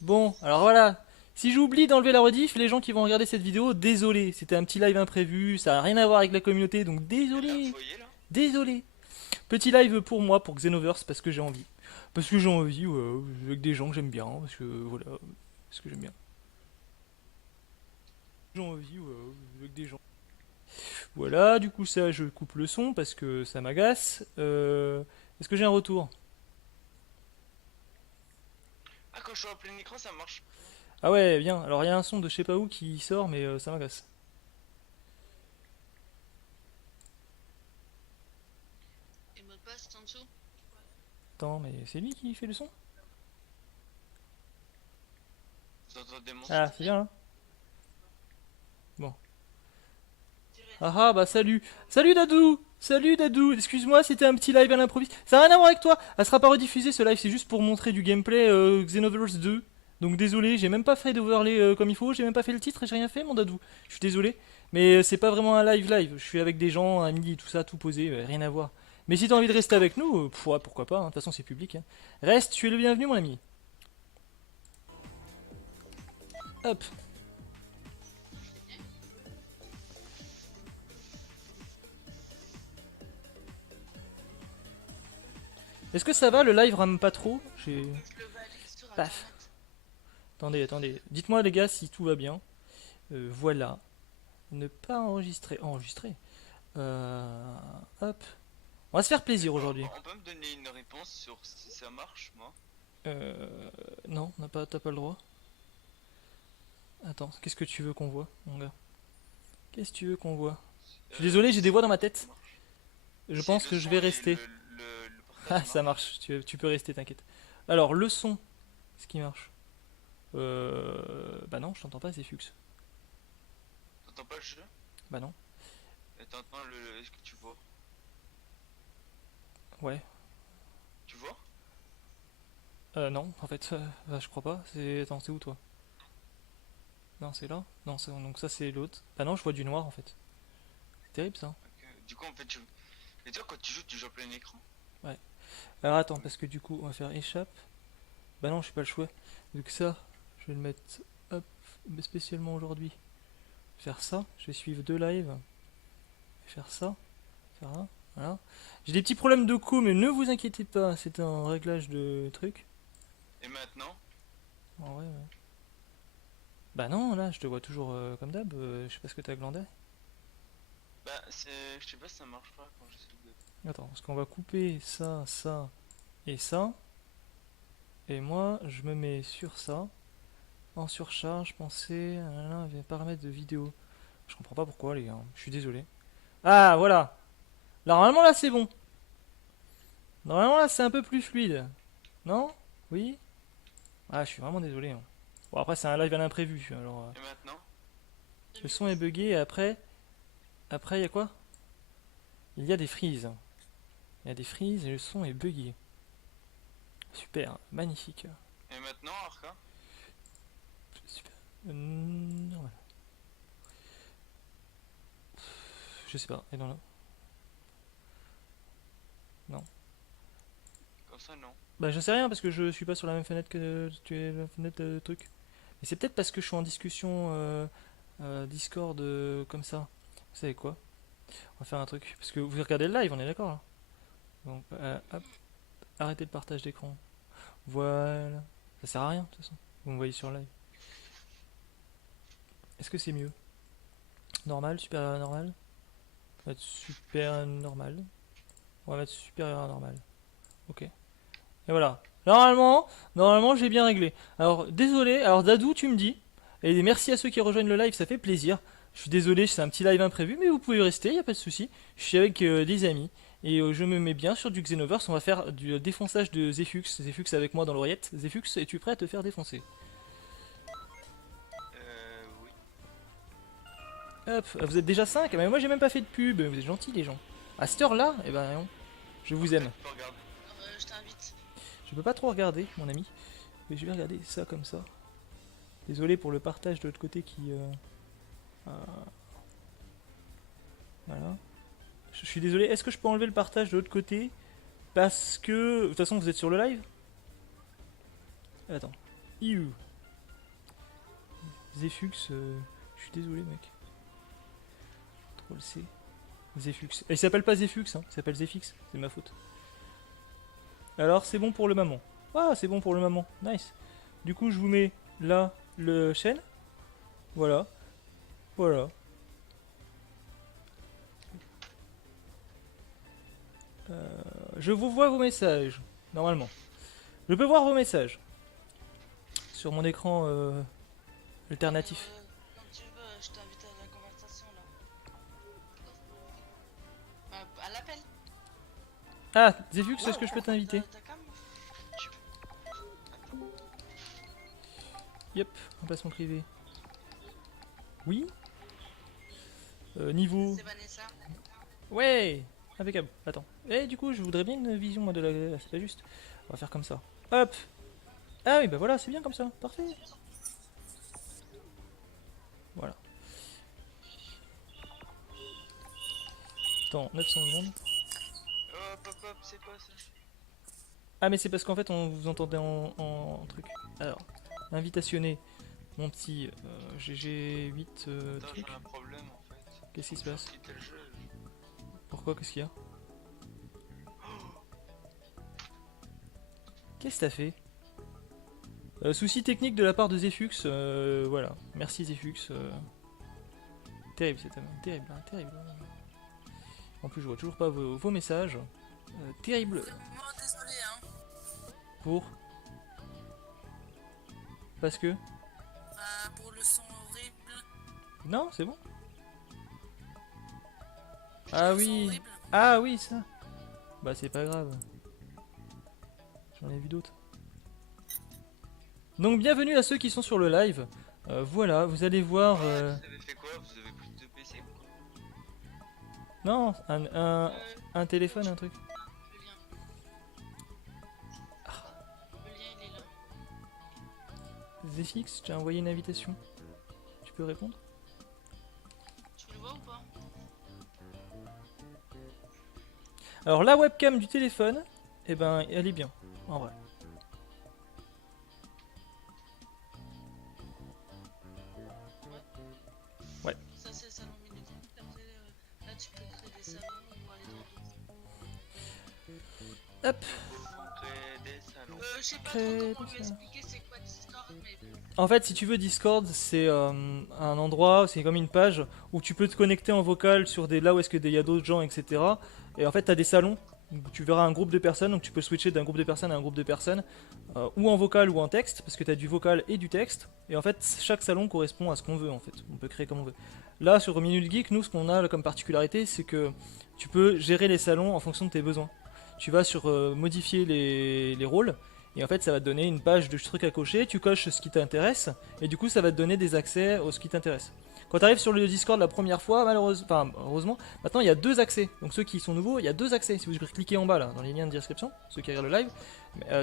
Bon, alors voilà. Si j'oublie d'enlever la rediff, les gens qui vont regarder cette vidéo, désolé. C'était un petit live imprévu, ça n'a rien à voir avec la communauté, donc Elle est là, désolé. foyer là? Désolé. Petit live pour moi, pour Xenoverse, parce que j'ai envie. Parce que j'ai envie, ouais, avec des gens que j'aime bien, parce que voilà, parce que j'aime bien. J'ai envie, ouais, avec des gens. Voilà, du coup ça, je coupe le son parce que ça m'agace. Est-ce que j'ai un retour? Ah, quand je suis en plein écran, ça marche. Ah ouais, bien. Alors il y a un son de je sais pas où qui sort, mais ça m'agace. Et mot de passe en dessous. Attends, mais c'est lui qui fait le son? T'entends des Je Ah, monstres? c'est dirais. bien là. Bon. Ah ah, bah salut. Salut Dadou. Salut Dadou. Excuse-moi, c'était un petit live à l'improviste. Ça n'a rien à voir avec toi. Elle sera pas rediffusée ce live, c'est juste pour montrer du gameplay Xenoverse 2. Donc désolé, j'ai même pas fait d'overlay comme il faut, j'ai même pas fait le titre et j'ai rien fait mon Dadou. Je suis désolé. Mais c'est pas vraiment un live. Je suis avec des gens, amis, tout ça, tout posé, rien à voir. Mais si t'as Et envie de rester desktop? avec nous, ouais, pourquoi pas, hein. De toute façon c'est public, hein. Reste, tu es le bienvenu mon ami. Hop. Est-ce que ça va, le live rame pas trop? J'ai... Je le valide sur Paf. internet. Attendez. Dites-moi les gars si tout va bien. Voilà. Ne pas enregistrer. Enregistrer. Euh, Hop. On va se faire Mais plaisir aujourd'hui. on peut me donner une réponse sur si ça marche, moi? Non, t'as pas le droit. Attends, qu'est-ce que tu veux qu'on voit, mon gars? Qu'est-ce que tu veux qu'on voit? Je suis désolé, j'ai des Si voix dans ma ça tête. marche. Je Si pense le que je son vais et rester. le Ah, partage ça marche. marche. Tu peux rester, t'inquiète. Alors, le son. Ce qui marche. Bah non, je t'entends pas, c'est Fux. T'entends pas le jeu? Bah non. Et t'entends le. Est-ce que tu vois? Ouais. Tu vois? Non, en fait, bah, je crois pas. Attends, c'est où toi? Non, c'est là? Non, donc ça c'est l'autre. Bah non, je vois du noir en fait. C'est terrible ça. Ok. Du coup, en fait, tu. Et toi, quand tu joues à plein écran? Ouais. Alors attends, parce que du coup, on va faire échappe. Bah non, je suis pas le choix. Donc ça, je vais le mettre, hop, spécialement aujourd'hui. Faire ça, je vais suivre deux lives. Faire ça, faire là, voilà. J'ai des petits problèmes de co, mais ne vous inquiétez pas, c'est un réglage de truc. Et maintenant? En vrai, ouais. Bah non, là, je te vois toujours comme d'hab. Je sais pas ce que t'as glandé. Bah, c'est. Je sais pas si ça marche pas quand j'essaie de. Attends, parce qu'on va couper ça, ça et ça. Et moi, je me mets sur ça. En surcharge, penser, paramètres de vidéo. Je comprends pas pourquoi, les gars. Je suis désolé. Ah, voilà. Là, normalement, là, c'est bon. Normalement, là, c'est un peu plus fluide. Non? Oui? Ah, je suis vraiment désolé, hein. Bon, après, c'est un live à l'imprévu. Alors, Et maintenant? C'est le mieux. son est buggé. Et après, il y a quoi? Il y a des frises. Il y a des frises et le son est buggé. Super, magnifique. Et maintenant, Arca? Super. Normal. Je sais pas. Et dans là? Non. Comme ça, non. Bah, je sais rien parce que je suis pas sur la même fenêtre que tu es la fenêtre de truc. Mais c'est peut-être parce que je suis en discussion Discord comme ça. Vous savez quoi? On va faire un truc. Parce que vous regardez le live, on est d'accord là. Donc, hop, arrêtez le partage d'écran. Voilà. Ça sert à rien de toute façon. Vous me voyez sur le live. Est-ce que c'est mieux? Normal, supérieur à normal? On va mettre super normal. On va mettre supérieur à normal. Ok. Et voilà. Normalement, j'ai bien réglé. Alors, désolé. Alors, Dadou, tu me dis. Et merci à ceux qui rejoignent le live, ça fait plaisir. Je suis désolé, c'est un petit live imprévu, mais vous pouvez rester, y a pas de souci. Je suis avec des amis et je me mets bien sur du Xenoverse. On va faire du défonçage de Zefux. Zefux avec moi dans l'oreillette. Zefux, es-tu prêt à te faire défoncer? Oui. Hop, vous êtes déjà 5. Mais moi j'ai même pas fait de pub. Vous êtes gentils les gens. À cette heure-là, eh ben non, je vous aime. Peut-être tu peux regarder. Je t'invite. Je peux pas trop regarder, mon ami, mais je vais regarder ça comme ça. Désolé pour le partage de l'autre côté qui. Euh, voilà. Je suis désolé. Est-ce que je peux enlever le partage de l'autre côté? Parce que. De toute façon, vous êtes sur le live? Attends. Iou. Zefux, je suis désolé mec. Trop le C. Zefux. Et il s'appelle pas Zefux, hein, il s'appelle Zefix, c'est ma faute. Alors c'est bon pour le maman. Ah c'est bon pour le maman, nice. Du coup je vous mets là le chaîne. Voilà. Voilà. Je vous vois vos messages, normalement. Je peux voir vos messages. Sur mon écran alternatif. Quand tu veux, je t'invite à la conversation là. À l'appel. Ah, Zefux, est-ce que je peux t'inviter? Ta cam. Yep, emplacement privé. Oui. Niveau. C'est Vanessa. Ouais. Impeccable. Attends. Et du coup, je voudrais bien une vision moi, de la. C'est pas juste. On va faire comme ça. Hop. Ah oui, bah voilà, c'est bien comme ça. Parfait. Voilà. Attends, 900 secondes. Hop, c'est quoi ça? Ah, mais c'est parce qu'en fait, on vous entendait en truc. Alors, invitationner mon petit GG8 Attends, truc. j'ai un problème en fait. Qu'est-ce qui se passe? Quitter le jeu. Pourquoi? Qu'est-ce qu'il y a? Qu'est-ce que t'as fait? Souci technique de la part de Zefux, voilà. Merci Zefux. Terrible cette terrible, hein, terrible. En plus je vois toujours pas vos messages. Terrible. Vraiment désolé hein. Pour. Parce que. Pour le son horrible. Non, c'est bon. Ah oui. Ah oui ça. Bah c'est pas grave. J'en ai vu d'autres. Donc bienvenue à ceux qui sont sur le live. Voilà, vous allez voir. Vous avez fait quoi? Vous avez plus de PC ou quoi? Non, un téléphone, un truc. Le lien. Le lien il est là. Zefix, j'ai envoyé une invitation. Tu peux répondre? Tu le vois ou pas? Alors la webcam du téléphone, eh ben elle est bien, en vrai. Ouais. Ça c'est le salon minute. Après là tu peux créer des salons ou aller dans d'autres. Hop. Créer des salons. Je sais pas Créer trop comment des lui salons. expliquer c'est quoi Discord mais En fait, si tu veux, Discord, c'est un endroit, c'est comme une page où tu peux te connecter en vocal sur des là où est-ce que il y a d'autres gens, etc. Et en fait, tu as des salons. Où tu verras un groupe de personnes, donc tu peux switcher d'un groupe de personnes à un groupe de personnes, ou en vocal ou en texte, parce que tu as du vocal et du texte. Et en fait, chaque salon correspond à ce qu'on veut, en fait. On peut créer comme on veut. Là, sur Minute Geek, nous, ce qu'on a comme particularité, c'est que tu peux gérer les salons en fonction de tes besoins. Tu vas sur modifier les rôles, et en fait, ça va te donner une page de trucs à cocher. Tu coches ce qui t'intéresse, et du coup, ça va te donner des accès à ce qui t'intéresse. Quand tu arrives sur le Discord la première fois, heureusement, maintenant il y a deux accès. Donc ceux qui sont nouveaux, il y a deux accès. Si vous cliquez en bas là, dans les liens de description, ceux qui regardent le live,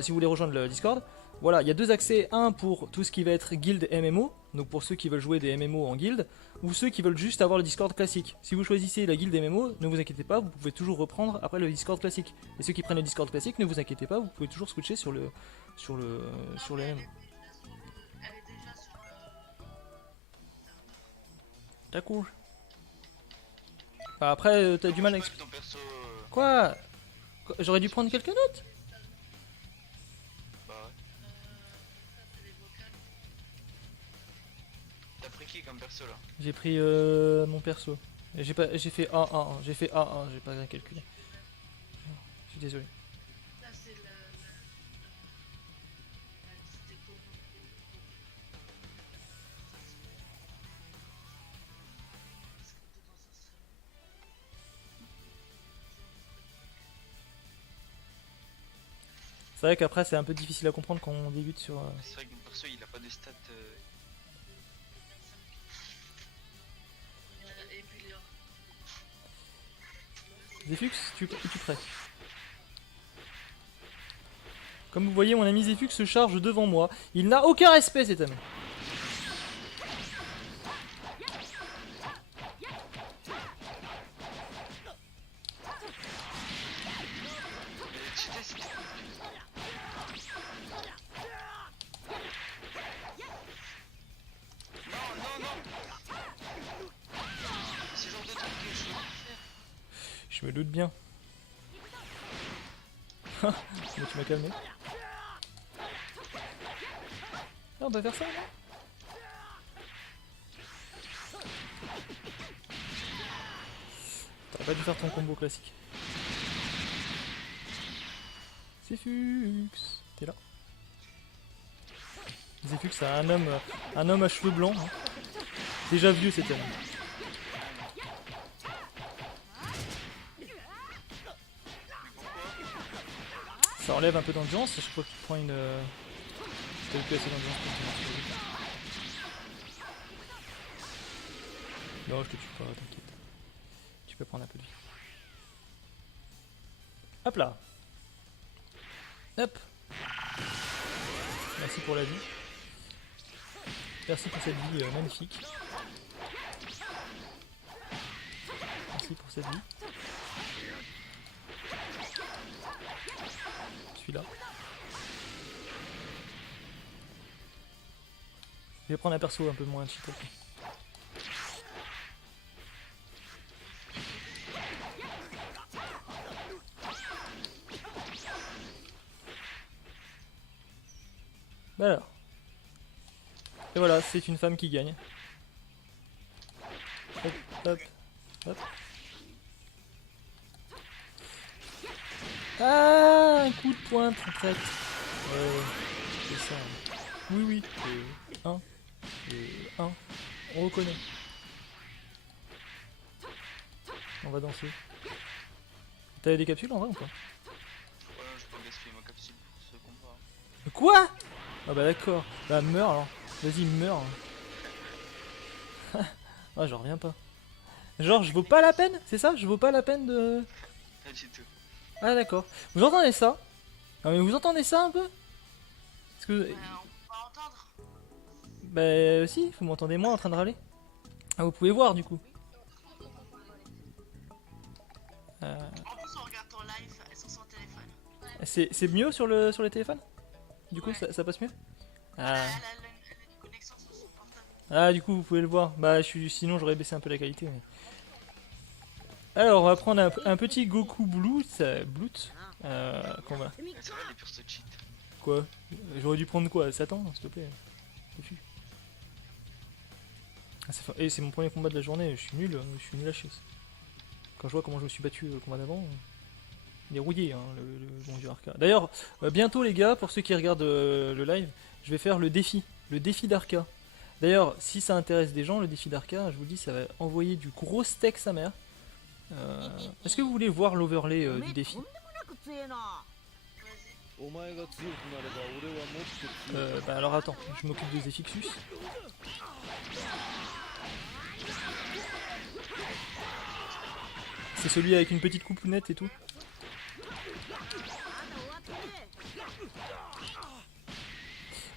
si vous voulez rejoindre le Discord, voilà, il y a deux accès. Un pour tout ce qui va être guild MMO, donc pour ceux qui veulent jouer des MMO en guild, ou ceux qui veulent juste avoir le Discord classique. Si vous choisissez la guild MMO, ne vous inquiétez pas, vous pouvez toujours reprendre après le Discord classique. Et ceux qui prennent le Discord classique, ne vous inquiétez pas, vous pouvez toujours switcher sur le MMO. elle est déjà sur D'accord. Bah après, t'as du mal à Comment expliquer. ton perso Quoi? J'aurais dû prendre quelques notes. Bah ouais. ça c'est les vocales. T'as pris qui comme perso là? J'ai pris mon perso. Et j'ai fait A1, j'ai fait A1, j'ai pas bien calculé. Je suis désolé. Ça c'est la liste des cours. Est-ce qu'on peut dans un salon? C'est vrai qu'après c'est un peu difficile à comprendre quand on débute sur. C'est vrai que mon perso il a pas de stats. Et puis Léa. Zefux, es-tu prêt? Comme vous voyez, mon ami Zefux se charge devant moi. Il n'a aucun respect cet homme. Je me doute bien. Mais tu m'as calmé. Ah, on va faire ça, non? T'aurais pas dû faire ton combo classique. C'est Fux. T'es là. Zefux, c'est un homme à cheveux blancs. Hein. Déjà vieux cet homme. Ça enlève un peu d'endurance, je crois qu'il prend une... T'as plus assez d'endurance pour te lancer. Non, je te tue pas, t'inquiète. Tu peux prendre un peu de vie. Hop là. Hop. Merci pour la vie. Merci pour cette vie magnifique. Merci pour cette vie. Celui-là. Je vais prendre un perso un peu moins cheap. Alors. Et voilà, c'est une femme qui gagne. Hop, hop, hop. Ah, un coup de pointe en fait. C'est ça. Oui, oui. Un. Un. On reconnaît. On va danser. T'avais des capsules en vrai ou pas? Ouais, je peux gaspiller ma capsule pour ce combat. Quoi? Ah bah d'accord. Bah meurs alors. Vas-y, meurs. Ah, j'en reviens pas. Genre, je vaux pas la peine? C'est ça? Je vaux pas la peine de... Pas du tout. Ah d'accord. Vous entendez ça? Ah mais vous entendez ça un peu? Parce que... On peut pas entendre. Bah si, vous m'entendez moi en train de râler. Ah vous pouvez voir du coup. En plus, on regarde ton live sur son téléphone. C'est mieux sur le téléphone? Du coup Ouais. ça passe mieux? Elle Ah. a une connexion sur son portable. Ah du coup vous pouvez le voir. Bah sinon j'aurais baissé un peu la qualité. Mais... Alors on va prendre un petit Goku Bloot. Qu'on va... C'est vrai, les purs se cheat. Quoi? J'aurais dû prendre quoi? Satan s'il te plaît. Défi. Ah, c'est mon premier combat de la journée, je suis nul à chier. Quand je vois comment je me suis battu le combat d'avant, il est rouillé hein, le bon dieu Arca. D'ailleurs, bientôt les gars, pour ceux qui regardent le live, je vais faire le défi d'Arca. D'ailleurs, si ça intéresse des gens, le défi d'Arca, je vous dis, ça va envoyer du gros steak sa mère. Est-ce que vous voulez voir l'overlay du défi? Vas-y. Bah alors attends, je m'occupe des Zefixus. C'est celui avec une petite coupounette et tout.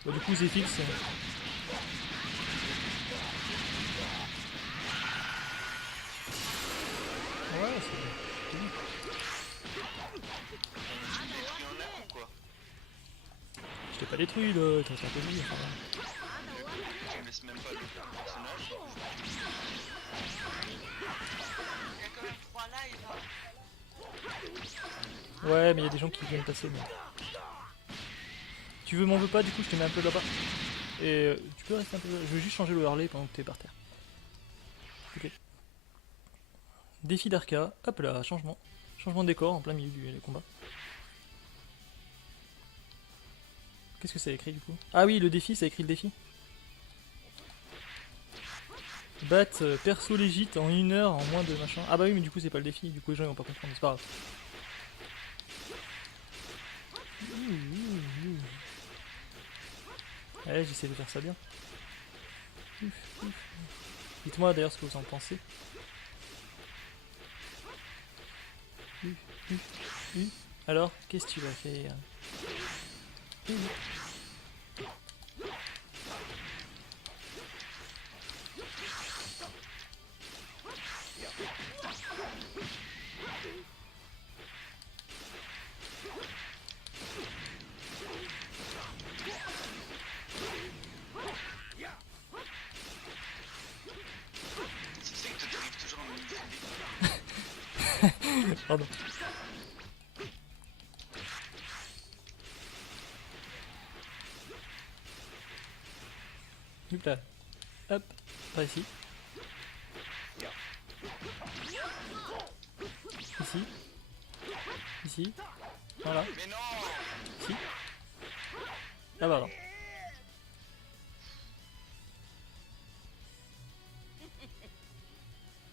Bon, du coup Zefix. Ouais, c'est bon. Tu me détruis en l'air ou quoi? Je t'ai pas détruit là, t'as un peu de vie. Enfin, Tu me laisses même pas le personnage. Il y a quand même 3 lives. Hein. ouais, mais il y a des gens qui viennent passer. Mais... Tu m'en veux pas, du coup je te mets un peu là-bas. Et tu peux rester un peu là. Je veux juste changer le Harley pendant que t'es par terre. Ok. Défi d'Arca, hop là, changement. Changement de décor en plein milieu du combat. Qu'est-ce que ça écrit du coup? Ah oui, le défi, ça écrit le défi. Bat perso légit en 1 heure en moins de machin. Ah bah oui, mais du coup c'est pas le défi, du coup les gens ils vont pas comprendre, c'est pas grave. Ouais, j'essaie de faire ça bien. Dites-moi d'ailleurs ce que vous en pensez. Alors, qu'est-ce que tu vas faire? Pardon. Hop là. Hop. Par ici. Ici. Ici. Voilà. Mais non. Ici. Ah bah non.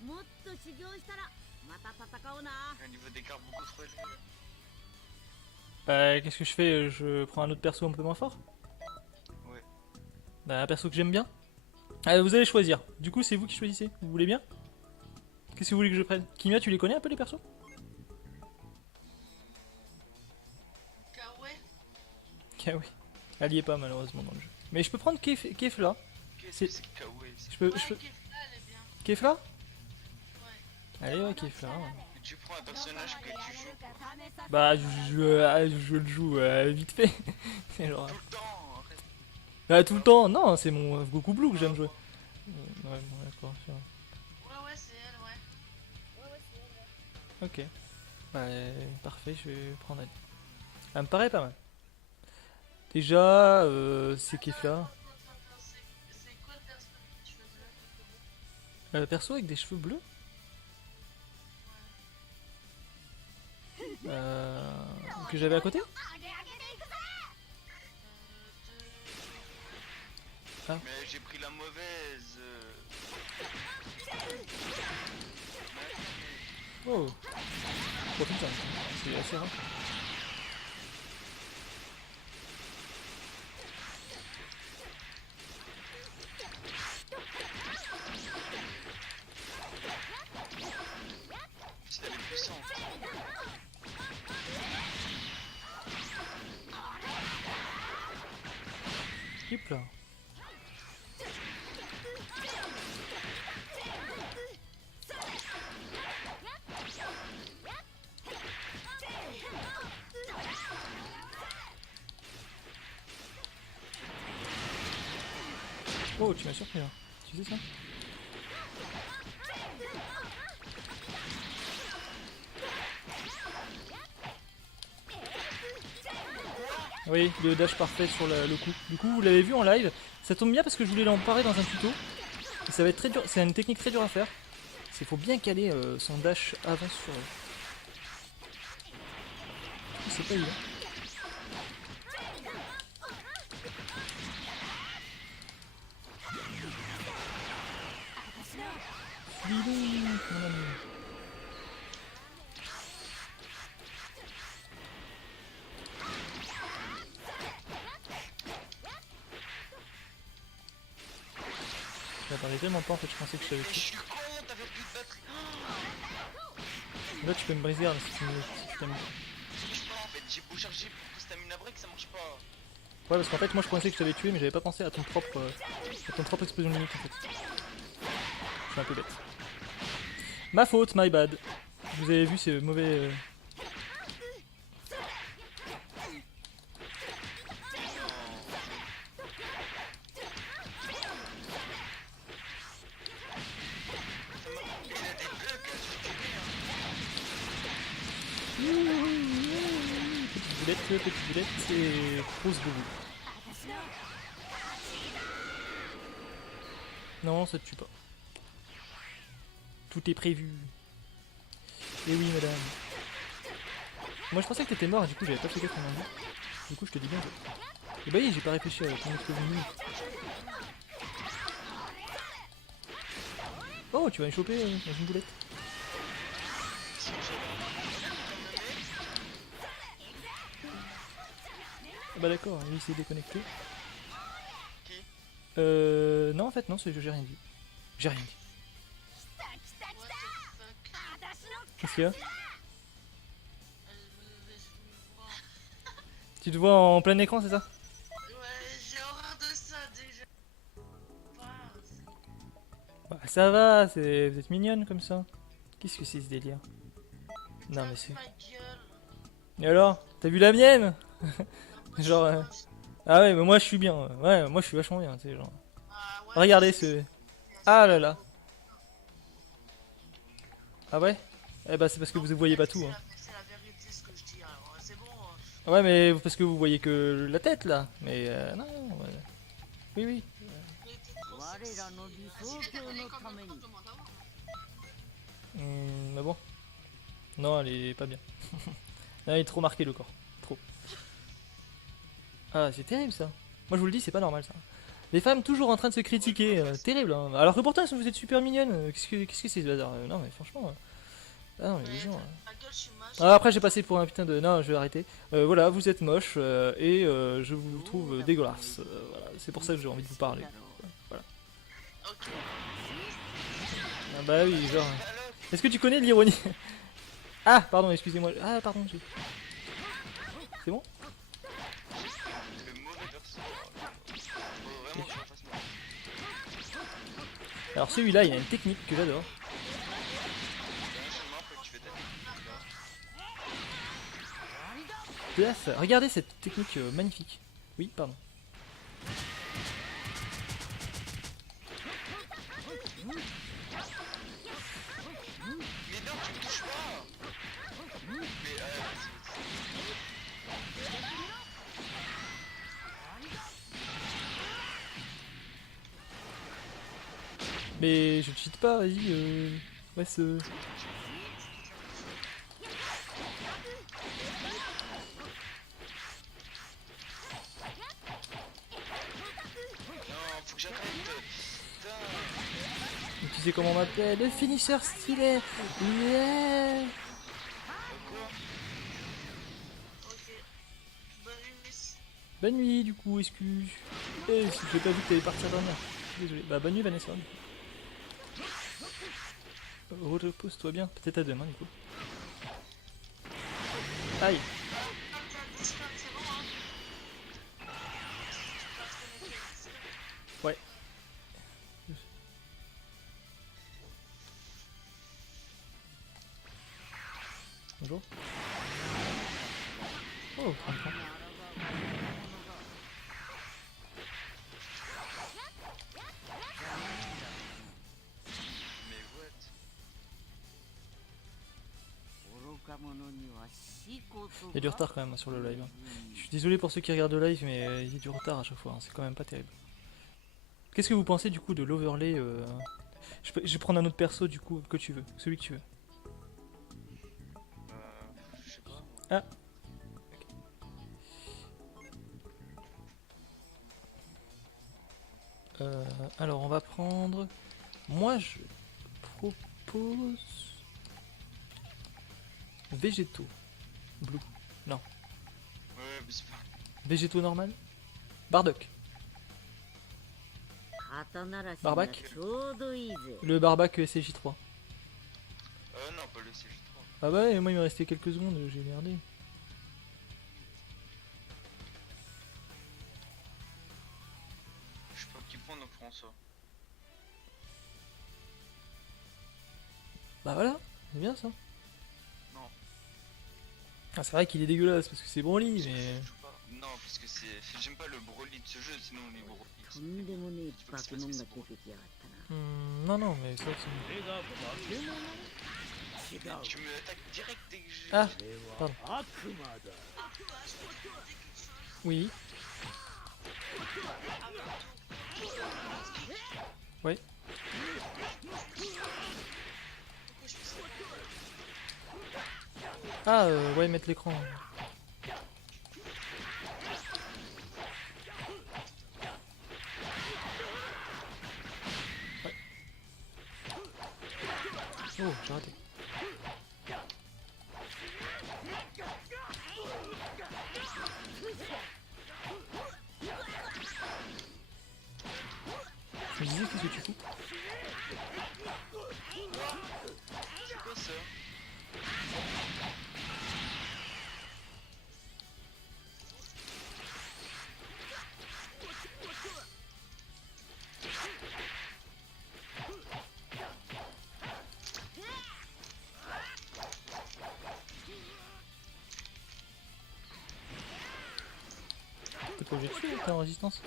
もっと修行したらまた戦おうな。 Un niveau d'écart beaucoup trop élevé. Bah qu'est-ce que je fais? Je prends un autre perso un peu moins fort? Ouais. Bah un perso que j'aime bien. Vous allez choisir. Du coup c'est vous qui choisissez. Vous voulez bien? Qu'est-ce que vous voulez que je prenne? Kimia, tu les connais un peu les persos? Kawaii. Ah oui. Elle y est pas malheureusement dans le jeu. Mais je peux prendre Kefla. Qu'est-ce C'est- que c'est que Kawaii ça? Je peux... Ouais, Je peux... Kefla, elle est bien. Kefla? Ouais. Allez ouais Kefla. Ouais. Mais tu prends un personnage que tu joues Bah je le joue vite fait. C'est genre... tout le temps. Arrête. Tout le temps. Non c'est mon Goku Blue que j'aime jouer. Ouais bon d'accord. C'est vrai. Ouais, c'est elle, ouais. Ok. Bah, parfait, je vais prendre elle. Elle me paraît pas mal. Déjà, c'est Kefla. Attends, c'est quoi le perso avec les cheveux bleus? Perso avec des cheveux bleus. Que j'avais à côté. Mais j'ai pris la mauvaise. Oh. Oh putain, c'est assez rare. C'est la puissante. Hop là. Oh, tu m'as surpris là. Tu sais ça? Oui, le dash parfait sur le coup. Du coup, vous l'avez vu en live. Ça tombe bien parce que je voulais l'en parler dans un tuto. Et ça va être très dur. C'est une technique très dure à faire. Il faut bien caler son dash avant sur. C'est pas évident. Bidou, mon ami. J'attendais tellement pas en fait, je pensais que je t'avais Mais je tué. suis con, t'avais plus de batterie. Là tu peux me briser hein, si tu t'amuses. Je sais pas en fait, j'ai beau charger pour stamina break, ça marche pas. Ouais parce qu'en fait moi je pensais que je t'avais tué mais j'avais pas pensé à ton propre explosion limite en fait. Je suis un peu bête. Ma faute, my bad. Vous avez vu c'est mauvais. Il a des bugs, Petite boulette et grosse boubou. Non, ça te tue pas. Tout est prévu. Et oui, madame. Moi, je pensais que t'étais mort, et du coup, j'avais pas fait gaffe en même. Du coup, je te dis bien. Et bah, oui, j'ai pas réfléchi à ton explosion limite. Oh, tu vas me choper dans une boulette. Ah bah d'accord, lui il s'est déconnecté. Qui? Non en fait non, j'ai rien dit. J'ai rien dit. What the fuck? Qu'est-ce qu'il y a? Je me vois. Tu te vois en plein écran, c'est ça? Ouais, j'ai horreur de ça déjà. Bah, ça va, vous êtes mignonne comme ça. Qu'est-ce que c'est ce délire? Non mais c'est... Ma gueule. Et alors? T'as vu la mienne? Non, Genre, moi, je suis Ah ouais, mais moi je suis bien. Ouais, moi je suis vachement bien, tu sais, genre. Ah, ouais, Regardez c'est- ce... Ah là là. Ah ouais? Eh bah c'est parce que vous voyez pas tout. Hein. C'est la vérité ce que je dis, alors c'est bon. Ouais, mais parce que vous voyez que la tête là. Mais non. Oui, oui. Mais t'es trop 我 sexy. らの理想 Vas-y, t'as 郷 donné のた combien め de に temps je demande à voir. Mais bon. Non, elle est pas bien. Elle est trop marquée le corps. Trop. Ah, c'est terrible ça. Moi je vous le dis, c'est pas normal ça. Les femmes toujours en train de se critiquer, terrible. Hein. Alors que pourtant vous êtes super mignonnes. Qu'est-ce que c'est ce bazar? Non mais franchement. Ah non mais les Mais gens. ta gueule, je suis moche. Ah, après j'ai passé pour un putain de... Non, je vais arrêter. Voilà, vous êtes moche et je vous trouve dégueulasse. Voilà, c'est pour ça que j'ai envie de vous parler. Ok. Ah bah oui, genre... Est-ce que tu connais de l'ironie? Ah, pardon, excusez-moi. Ah, pardon, j'ai... C'est bon? Le mauvais perso. Faut vraiment que je fasse mal. Alors celui-là, il a une technique que j'adore. Franchement, faut que tu fais ta Place. Regardez cette technique magnifique. Oui, pardon. Mais non, tu me touches pas. Mais Mais je cheat pas, vas-y. Ouais, ce... non, faut que j'arrête. Putain. Tu sais comment on m'appelle? Le finisseur stylé. Yeah. Quoi? Ok. Bonne nuit, miss. Bonne nuit, du coup, excuse. Eh, j'ai pas vu que t'allais partir dormir. Désolé. Bah, bonne nuit, Vanessa. Repose-toi bien. Peut-être à demain, du coup. Aïe. Comme t'as dit, c'est bon, hein. Tu vas te connecter à Discord. Ouais. Bonjour. Oh, franchement. Mais what? 愚か者には死こそ Il y a du retard quand même sur le live. Hein. Je suis désolé pour ceux qui regardent le live, mais il y a du retard à chaque fois. Hein. C'est quand même pas terrible. Qu'est-ce que vous pensez du coup de l'overlay je vais prendre un autre perso du coup que tu veux, celui que tu veux. Je sais pas. Ah. Alors on va prendre. Moi je propose végétaux. Blue. Non. Ouais, mais c'est pas. Végétaux normal. Bardock. 旗ならしが Barbac ちょうどいいぜ Le barbac SJ3. Non, pas le CJ3. Ah bah ouais, moi il me restait quelques secondes, j'ai merdé. Je sais pas qui prend donc François. Bah voilà, c'est bien ça. Non. Ah, c'est vrai qu'il est dégueulasse parce que c'est Broly, Je mais... joue pas. Non, parce que c'est. J'aime pas le Broly de ce jeu, sinon les Broly. とんでもねえ化け物が出てきやがったな Non, non, mais c'est vrai que c'est... Tu me attaques direct dès que je. Ah, pardon. Ah, je peux te demander quelque chose. Oui. Oui. Pourquoi je fais ça? Ah, ouais, mettre l'écran. Ouais. Oh, j'ai raté. Je me disais, qu'est-ce que tu fous? C'est quoi ça? T'es pas obligé de tuer, t'es en résistance.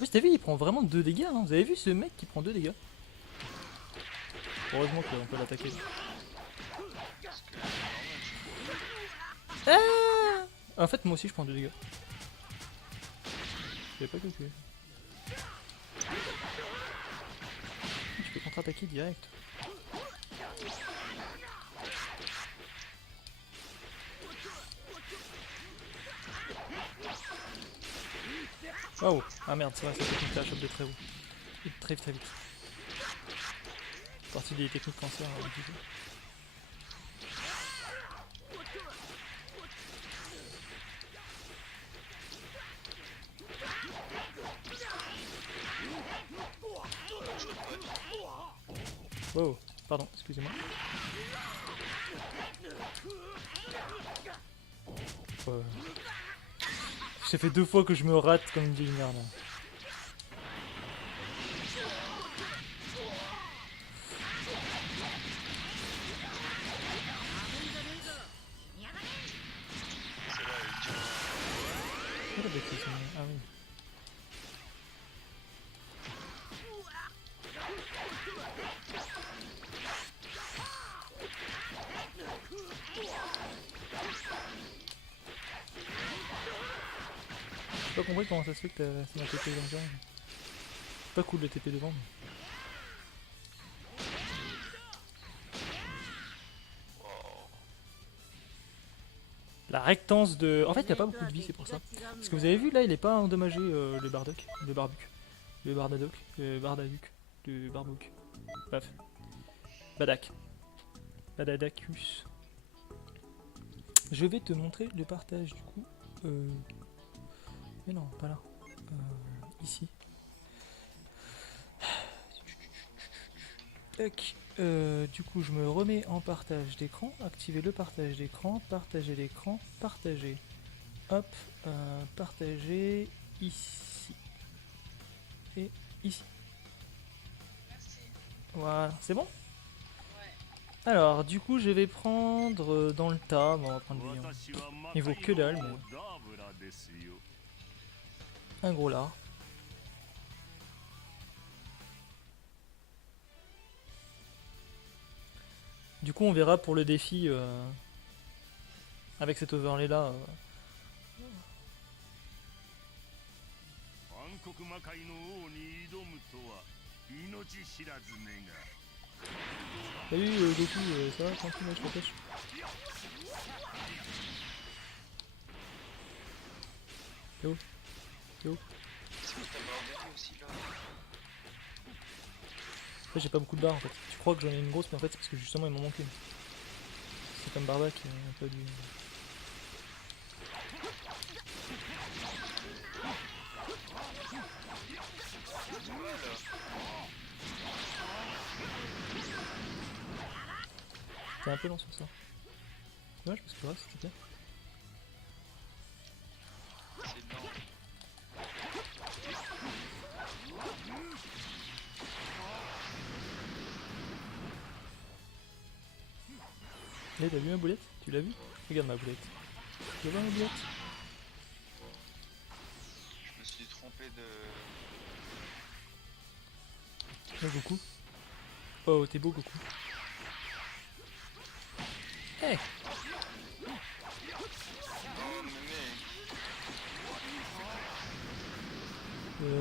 plus, t'as vu, il prend vraiment 2 dégâts. Hein. Vous avez vu ce mec qui prend 2 dégâts? Heureusement qu'on peut l'attaquer. Parce que normalement, Ah en fait, moi aussi, je prends 2 dégâts. J'avais pas calculé. Je peux contre-attaquer direct. Waouh! Ah merde, c'est vrai, ça technique la chope de très haut. Et très très vite. C'est partie des techniques cancer utilisées. Wow, pardon, excusez-moi. Ça fait 2 fois que je me rate comme une vieille merde. celle-là, elle est dure. Quelle bêtise, mais... Ah oui. J'ai pas compris comment ça se fait que ça m'a TP comme ça. C'est pas cool de TP devant. Wow. La rectance de... En fait, il a pas beaucoup de vie, c'est pour ça. Parce que vous avez vu, là, il est pas endommagé, le Bardock. Le Barbuc. Le Bardadoc. Le Bardaduc. Le Barbouk. Bref. Badak. Badadacus. Je vais te montrer le partage, du coup. Mais non, pas là. Ici. Tac. Du coup, je me remets en partage d'écran. Activer le partage d'écran. Partager l'écran. Partager. Hop. Partager. Ici. Et ici. Merci. Voilà. C'est bon? Ouais. Alors, du coup, je vais prendre dans le tas. Bon, on va prendre des... Il vaut que dalle, mais... Un gros lard. Du coup, on verra pour le défi avec cet overlay là. Salut Goku, ça va tranquille, je te pêche. Yo. Yo. C'est quoi ta barre de vie aussi là? En fait, j'ai pas beaucoup de barres en fait. Tu crois que j'en ai une grosse, mais en fait, c'est parce que justement il m'en manque une. C'est comme Barbac, un peu du. T'es un peu lent sur ça. Dommage parce que là, c'était bien. C'est lent. Eh, t'as vu ma boulette? Tu l'as vu? Regarde ma boulette. Tu vois ma boulette? Je me suis trompé de... Oh, Goku. Oh, t'es beau, Goku. Hey! Oh mémé.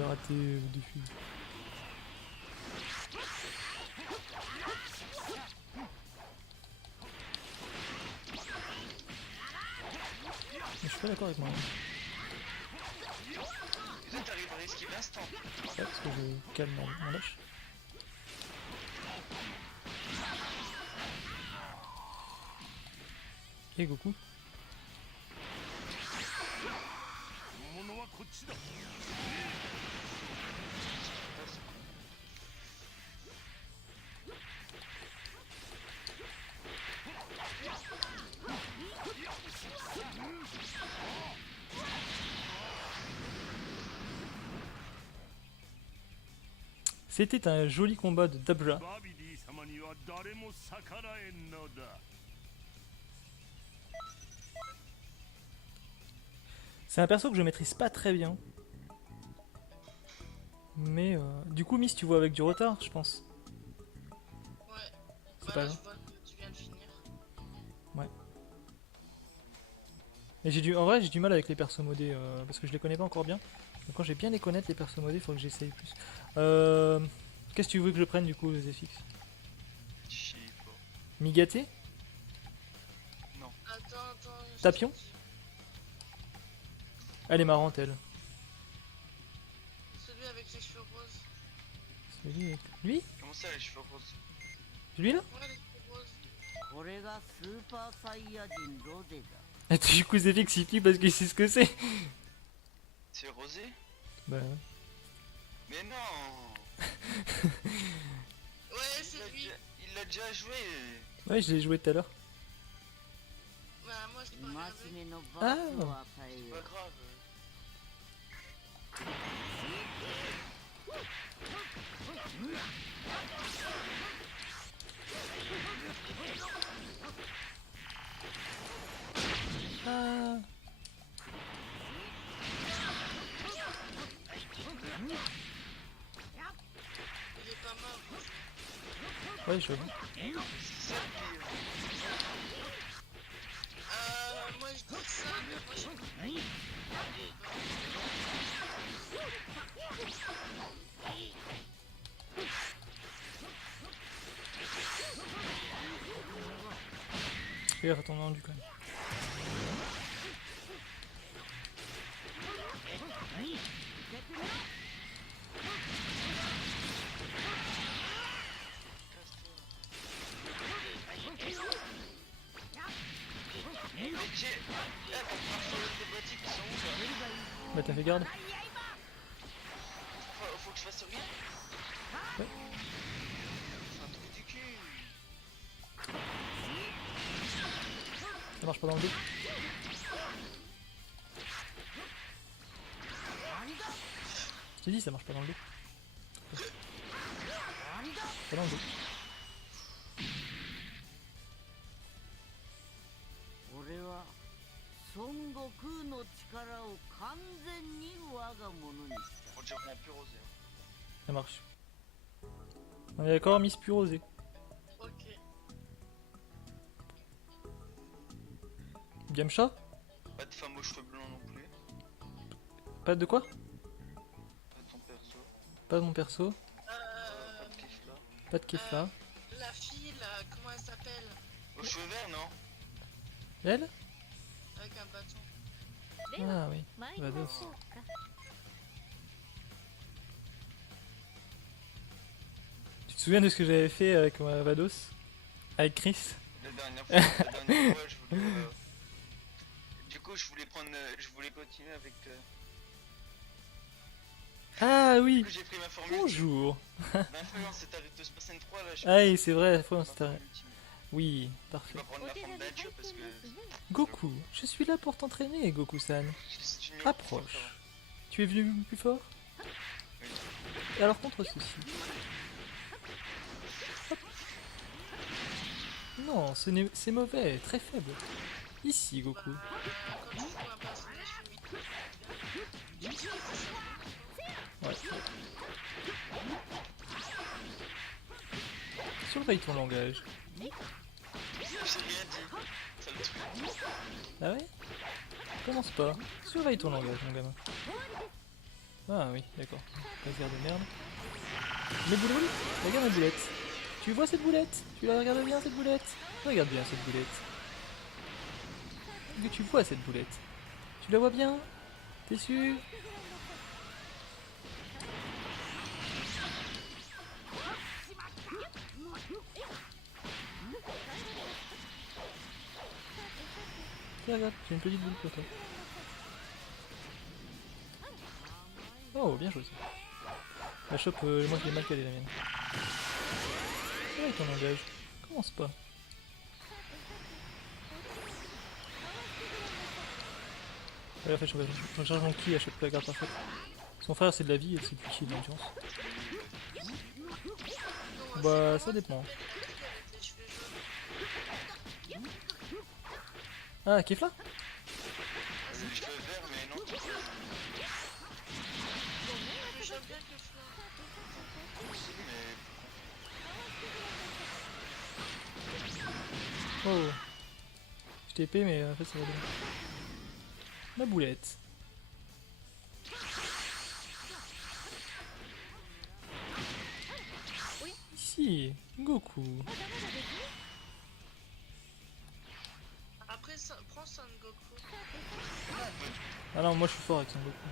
Raté au défi. Mais je suis pas d'accord avec moi. Et toi t'arrives à esquiver l'instant. C'est ça parce que je calme mon lâche. Et Goku. C'était un joli combat de Dabra. C'est un perso que je maîtrise pas très bien. Mais du coup, Miss, tu vois avec du retard, je pense. Ouais. C'est Bah, pas là, grave. je vois que tu viens de finir. Et en vrai, j'ai du mal avec les persos modés parce que je les connais pas encore bien. Donc quand j'ai bien les connaître, les persos modés, il faut que j'essaye plus. Qu'est-ce que tu veux que je prenne du coup, les FX? Je sais pas. Migaté? Attends. je Tapion? te dis. Elle est marrante, elle. Celui avec les cheveux roses. Lui? Comment ça, les cheveux roses? Celui-là? Ouais, les cheveux roses. これがスーパーサイヤ人ロゼだ Et du coup, FX il flippe parce qu'il sait ce que c'est. C'est rosé? Bah ouais. Mais non! Ouais, c'est lui. Il l'a déjà joué! Ouais, je l'ai joué tout à l'heure. Bah, moi, je l'ai pas 戒 regardé. めの罰を与え C'est よ pas う grave. Ah. Il est pas mort. Ouais, je vois. C'est ça le pire. Moi, je dis ça, mais moi, je... Fais gaffe à ton rendu quand même. Mais j'ai... Eh, pour pouvoir faire l'acrobatique, ils sont où là? Bah t'as fait garde. Faut que je fasse rien? Ouais. C'est un truc du cul. Ça marche pas dans le dos. Je t'ai dit, ça marche pas dans le dos. Pas dans le dos. 俺は孫悟空の力を完全に我が物にした Faut dire qu'on plus rosé. Ça marche. On est d'accord, Miss plus rosée. Ok. Gamcha? Pas de femme aux cheveux blancs non plus. Pas de quoi? Pas de ton perso. Pas de mon perso. Pas de Kefla. Pas de Kefla. La fille, là, comment elle s'appelle? Aux cheveux verts, non? Elle? Avec un bâton. Ah oui. Vados. Tu te souviens de ce que j'avais fait avec ma Vados? Avec Chris? La dernière fois, je voulais... Du coup, je voulais prendre... je voulais continuer avec... Ah Du oui! coup, j'ai pris ma formule. Bonjour! L'influence est arrêtée Super Saiyan 3, là. Ah oui, c'est vrai, la fois on ma s'était... formule ultime. Oui, Je parfait. vais prendre ma forme d'adieu parce que... Goku, je suis là pour t'entraîner, Goku-san. c'est une Approche. Tu es venu plus fort? Et alors contre ceci. Hop. Non, c'est mauvais, très faible. Ici, Goku. Quand tu joues un personnage féminin, tu utilises ça. Ouais. Surveille ton langage. J'ai rien dit. Ça le truc. Ah ouais? Commence pas. Surveille ton langage, mon gamin. Ah oui, d'accord. Pas faire de merde. Mes boules, regarde ma boulette. Tu vois cette boulette? Tu la regardes bien cette boulette? Regarde bien cette boulette. Est-ce que tu vois cette boulette? Tu la vois bien? T'es sûr? Tiens, regarde, j'ai une petite boule pour toi. Oh, bien joué ça. La chope, moi je l'ai mal calé la mienne. Ouais, ton langage. Commence pas. Ouais, en fait, je charge mon ki à choper la garde parfaite. Son frère, c'est de la vie et c'est du ki de l'endurance. Bah, ça dépend. Avec les cheveux jaunes. Ah, Kefla? Les cheveux verts, mais non. Mais j'aime bien que Fla. Oh. Je t'ai épée, mais en fait, ça va bien. La boulette. Ici, Goku. Après, ça, prends Son Goku. Ah non, moi je suis fort avec Son Goku.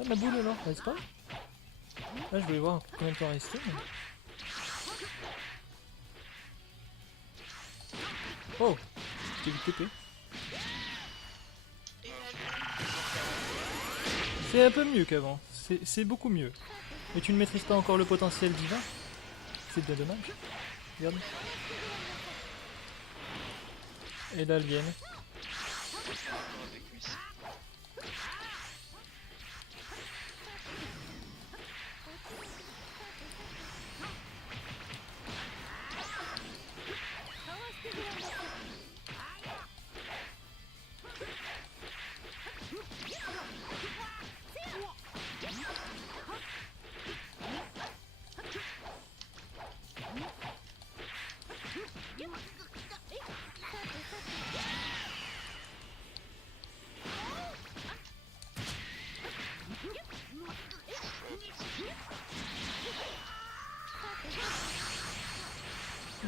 Ah, ma boule alors, n'est-ce pas? Là, je voulais voir combien de temps restait. Mais... Oh, j'ai vite TP. Et la C'est un peu mieux qu'avant. C'est beaucoup mieux. Mais tu ne maîtrises pas encore le potentiel divin. C'est bien dommage. Regarde. Et l'alien. Avec lui.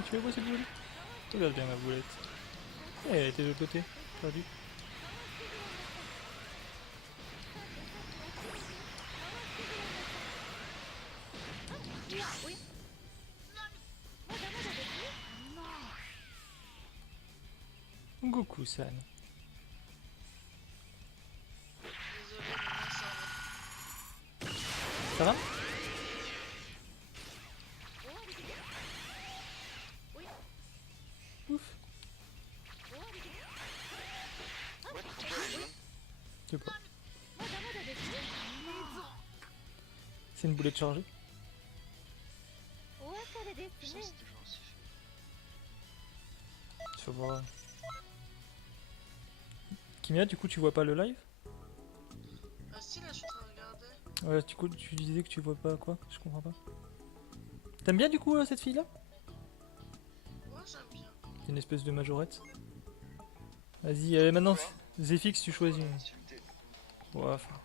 Tu vois cette boule? Regarde bien ma boulette. Eh, elle était de l'autre côté. Perdu. Goku-san. désolé, mais moi, ça va. Ça va? Ouf. Ouais, pourquoi elle est jaune? Je sais pas. C'est une boulette chargée. Putain, c'est toujours aussi fait. Tu vas voir. Kimia, du coup, tu vois pas le live? Ah si, là, je suis en train de regarder. Ouais, du coup, tu disais que tu vois pas quoi? Je comprends pas. T'aimes bien, du coup, cette fille-là? Moi, j'aime bien. C'est une espèce de majorette. Vas-y, allez, maintenant, Zephyx, tu choisis une. Insulté. Ouais, enfin.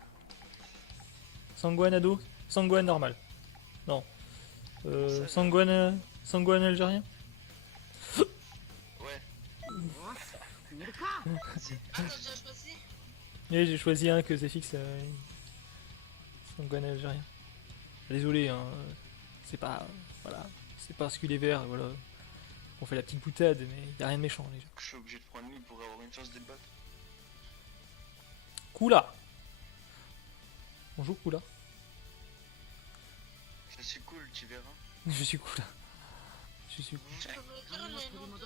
Sangwan ado? Sangwan normal. Non. Sangwan algérien? Ouais. Vas-y. Ah, t'as déjà choisi? Oui, j'ai choisi un que Zephyx. Sangwan algérien. Désolé, hein. C'est pas. Voilà. C'est parce qu'il est vert, voilà. On fait la petite boutade, mais y a rien de méchant, les gens. Je suis obligé de prendre lui pour avoir une chance de battre. Kula! On joue Kula. Je suis cool, tu verras. Je suis Kula. Je suis cool. Tu peux me dire les noms des...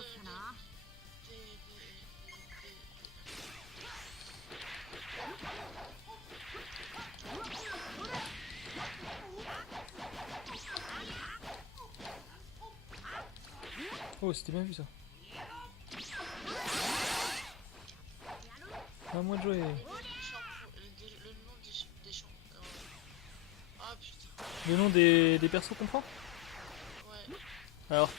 Oh, c'était bien vu ça. À moi de jouer. le nom des champs. Ah putain. Le nom des persos qu'on prend? Ouais. Alors,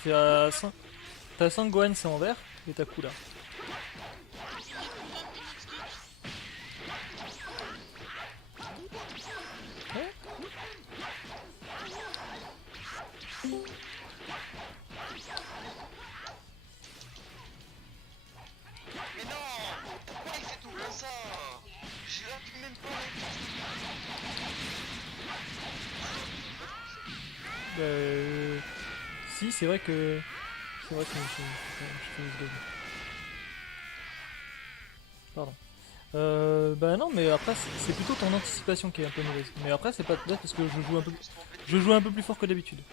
t'as Sangwan, c'est en vert, et t'as Kula. Ouais. Mais non! Pourquoi il fait tout le temps ça? Je l'appuie même pas. Si, c'est vrai que. C'est vrai que je fais une blague. Pardon. Bah non, mais après, c'est plutôt ton anticipation qui est un peu mauvaise. Mais après, c'est pas peut-être parce que je joue un peu plus fort que d'habitude.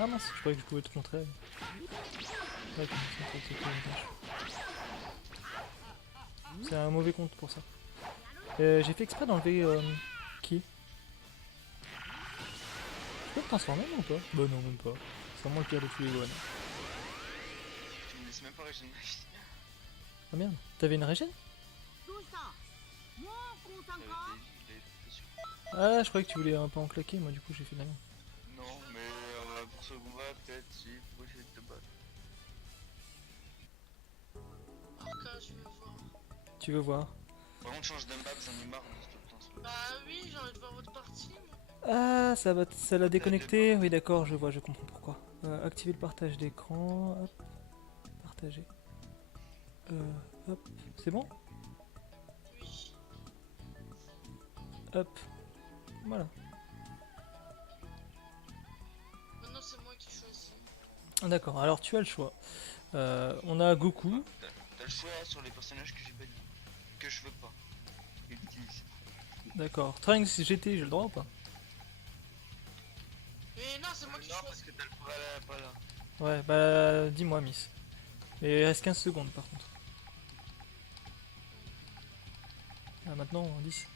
Ah mince, je croyais que je pouvais te montrer. Ouais, c'est un mauvais compte pour ça. J'ai fait exprès d'enlever qui? Je peux me transformer ou pas? Bah non, même pas. C'est vraiment le pire de tous les Gohan. Tu me laisses même pas régénérer ma vie. Ah merde, t'avais une régène? どうしたもう降参か il est sûr. Ah, je croyais que tu voulais un peu en claquer, moi du coup j'ai fait de la merde. Non, mais pour ce combat, peut-être si, pour essayer de te battre. Arca, je veux voir. Tu veux voir? Par contre, change d'un map, j'en ai marre de tout le temps. Ça. Bah oui, j'ai envie de voir votre partie. Moi. Ah, ça l'a déconnecté. Oui, d'accord, je vois, je comprends pourquoi. Activer le partage d'écran. Hop, partager. Hop, c'est bon? Oui. Hop, voilà. Maintenant, c'est moi qui choisis. D'accord, alors tu as le choix. On a Goku. T'as le choix sur les personnages que j'ai pas dit. Que je veux pas. Utilise. D'accord. Trunks GT, j'ai le droit ou pas? Mais non, c'est moi qui Non, parce choisis. que t'as le pas là. Ouais, bah dis-moi, Miss. Mais il reste 15 secondes par contre. Ah, maintenant, 10.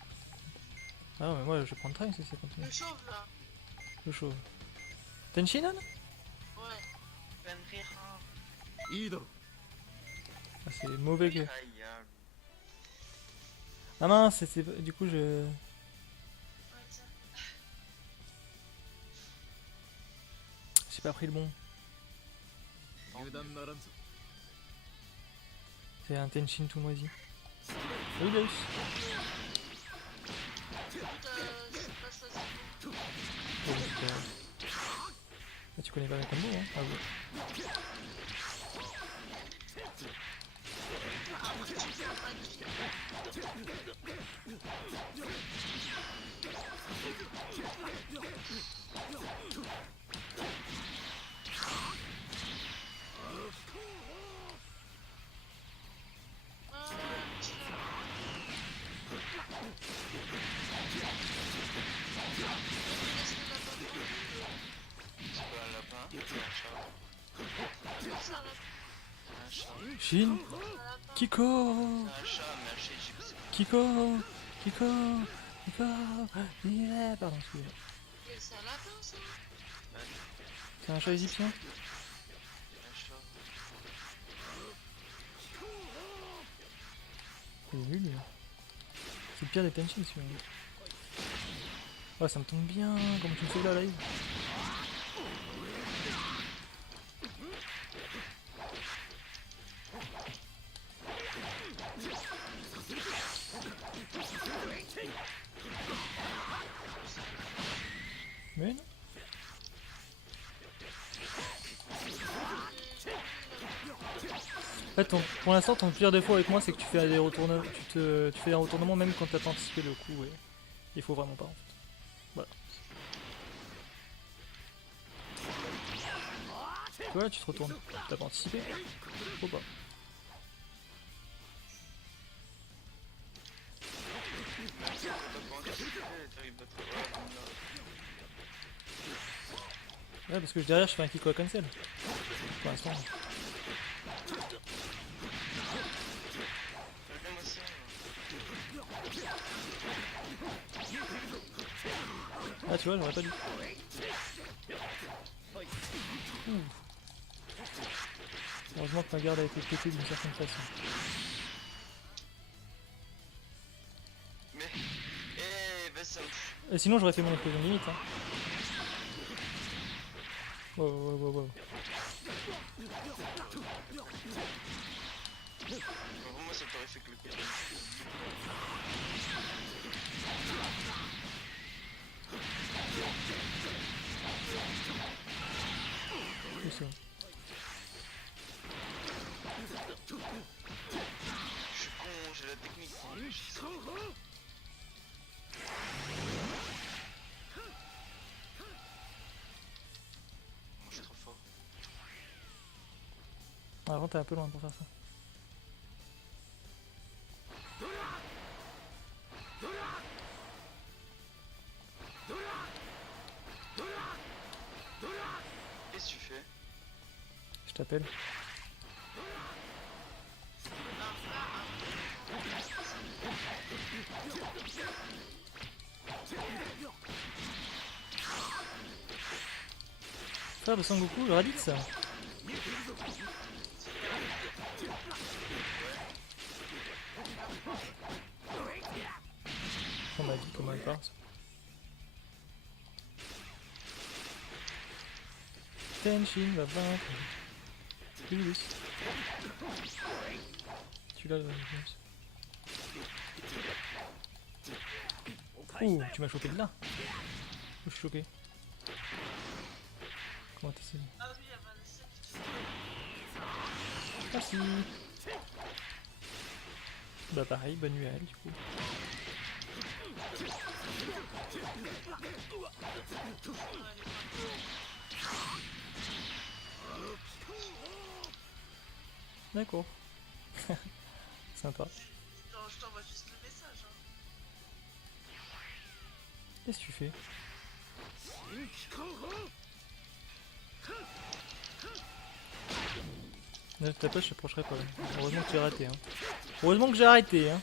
Ah non, mais moi je vais prendre Trunks si ça continue. Le chauve là. Le chauve. Tenshinhan? Ouais. Ah, c'est mauvais que. Aïe, Ah mince, du coup je. Ouais, tiens. J'ai pas pris le bon. C'est un Tenshin tout moisi. Salut Deus. Écoute, je sais pas choisir. Bon, ah, tu connais pas mes combos, hein? Ah oui. c'est pas un lapin, c'est un chat. Un chat. Shin, Kiko, C'est un chat, mais un chat égyptien. Kiko, Kiko, Kiko. Il est... Pardon, excusez-moi. C'est un lapin ça. C'est un chat égyptien? Un chat. Il est nul. C'est le pire des Tenshin celui-là. Ouais, ça me tombe bien. Comment tu me fais là, live? Mais non. En fait, pour l'instant, ton pire défaut avec moi, c'est que tu fais des retournements, tu fais un retournement même quand t'as pas anticipé le coup. Et il faut vraiment pas. En fait. Voilà. Tu vois, tu te retournes. T'as pas anticipé. Faut pas. T'as pas anticipé, t'arrives à te voir comme là. Ouais, parce que derrière, je fais un kick à cancel. Pour l'instant. Regarde-moi ça. Ah, tu vois, j'aurais pas dû. Ouh. Heureusement que ma garde a été pétée d'une certaine façon. Mais. Eh, bah ça me fout. Et sinon, j'aurais fait mon explosion limite. Hein. Wow, wow, wow, wow. Vraiment, ça t'aurait fait que le coup. C'est ça. Je suis con, j'ai la technique. Je suis trop fort. Ah, avant, t'es un peu loin pour faire ça. Qu'est-ce que tu fais? Je t'appelle. Frère de Sangoku, le Raditz. on m'a dit comment elle part. Tenshin va vaincre. Oui, oui. Tu l'as, James. Ouh, tu m'as chopé de là. Je suis choqué. Comment t'essayes? Ah oui, il y a Vanessa qui Merci. Bah pareil, bonne nuit à elle du coup. D'accord. Sympa. Je t'envoie juste le message. Hein. Qu'est-ce que tu fais? Ne t'as pas, je t'approcherai pas. Heureusement que j'ai raté. Hein. Heureusement que j'ai arrêté. Hein.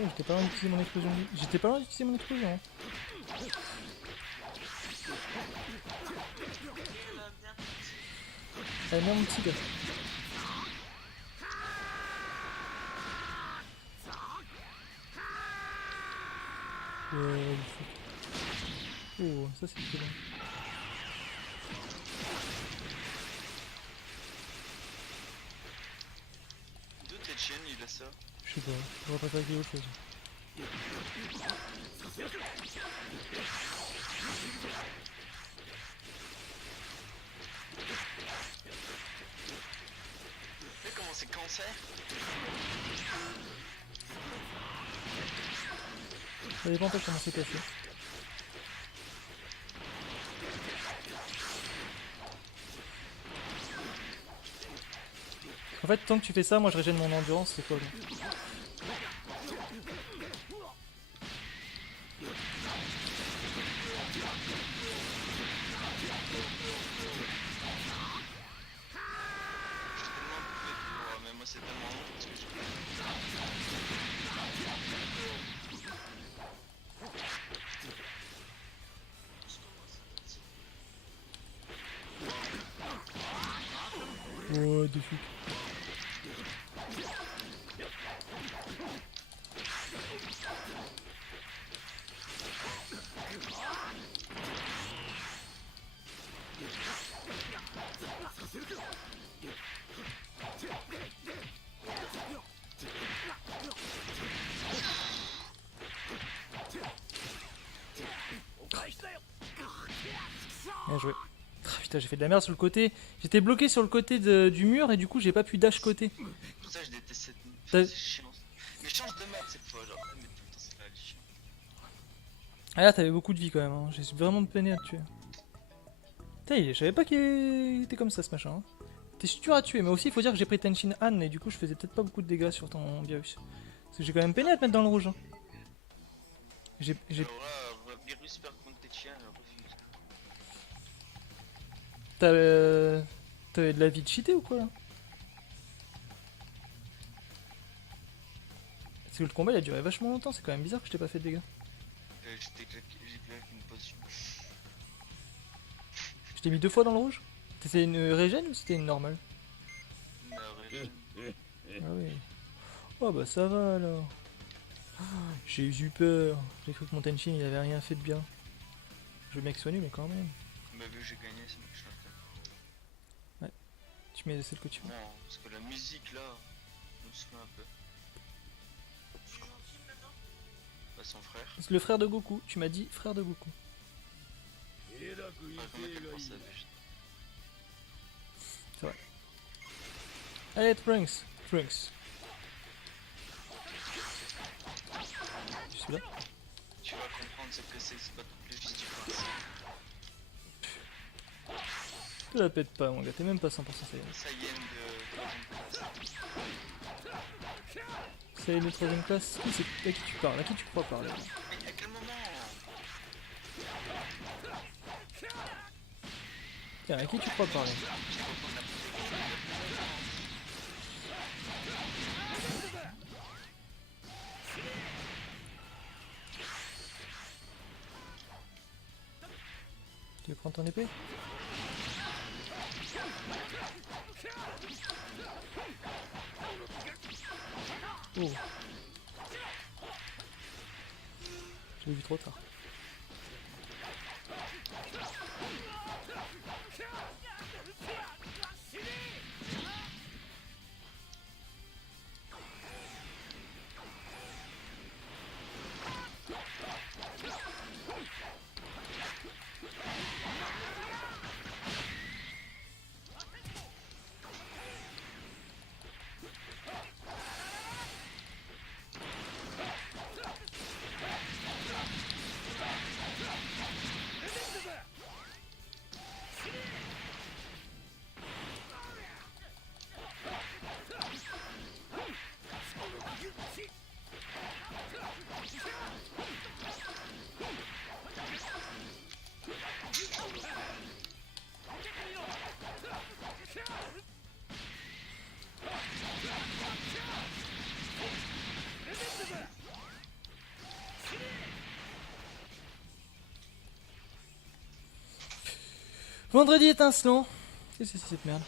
Oh, j'étais pas loin d'utiliser mon explosion. J'étais pas loin d'utiliser mon explosion. Hein. Elle a bien parti. Allez, merde mon petit gars. Ouais, oh, ça c'est très bon. D'où t'es chien, il a ça? Je sais pas, on va pas faire autre chose. Tu sais comment c'est cancer? Ça dépend pas comment c'est cassé. En fait, tant que tu fais ça, moi je régène mon endurance, c'est quoi là? Mais moi c'est tellement long parce que Oh, de fou. Bien joué. Ah, putain, j'ai fait de la merde sur le côté. J'étais bloqué sur le côté du mur et du coup j'ai pas pu dash côté. pour ça je déteste cette T'as- c'est chiant. Mais change de map cette fois, genre. Mais tout le temps c'est là, chiant. Ah là, t'avais beaucoup de vie quand même. Hein. J'ai vraiment peiné à te tuer. Putain, je savais pas qu'il était comme ça ce machin. Hein. T'es dur à tuer, mais aussi il faut dire que j'ai pris Tenshin Han et du coup je faisais peut-être pas beaucoup de dégâts sur ton virus. Parce que j'ai quand même peiné à te mettre dans le rouge. Hein. J'ai. Alors là, virus perd contre tes chiens, je refuse. T'avais de la vie de cheaté ou quoi là? Parce que le combat il a duré vachement longtemps, c'est quand même bizarre que je t'ai pas fait de dégâts. J'ai claqué une potion. Je t'ai mis 2 fois dans le rouge? C'était une régène ou c'était une normale? Ah oui. Oh bah ça va alors. Ah, j'ai eu peur. J'ai cru que mon Tenshin il avait rien fait de bien. Je veux bien qu'il soit nul mais quand même. Mais vu que j'ai gagné, ça me change. Tu mets celle que tu veux. Non, parce que la musique là, me saoule un peu. Je comprends qui maintenant. Bah son frère. C'est le frère de Goku, tu m'as dit frère de Goku. Enfin, comment qu'elle pense à Vegeta. Allez Trunks, Trunks. Je suis là. Tu vas comprendre ce que c'est pas tout juste du prince. Tu la pètes pas mon gars, t'es même pas 100% Saiyan. Saiyan de 3ème classe. Saiyan de 3ème classe, qui c'est à qui tu parles? À qui tu crois parler? Mais à quel moment? Tiens, à qui tu crois parler? Tu veux prendre ton épée? Oh. Je l'ai vu trop tard. Vendredi étincelant. Qu'est-ce que c'est cette merde?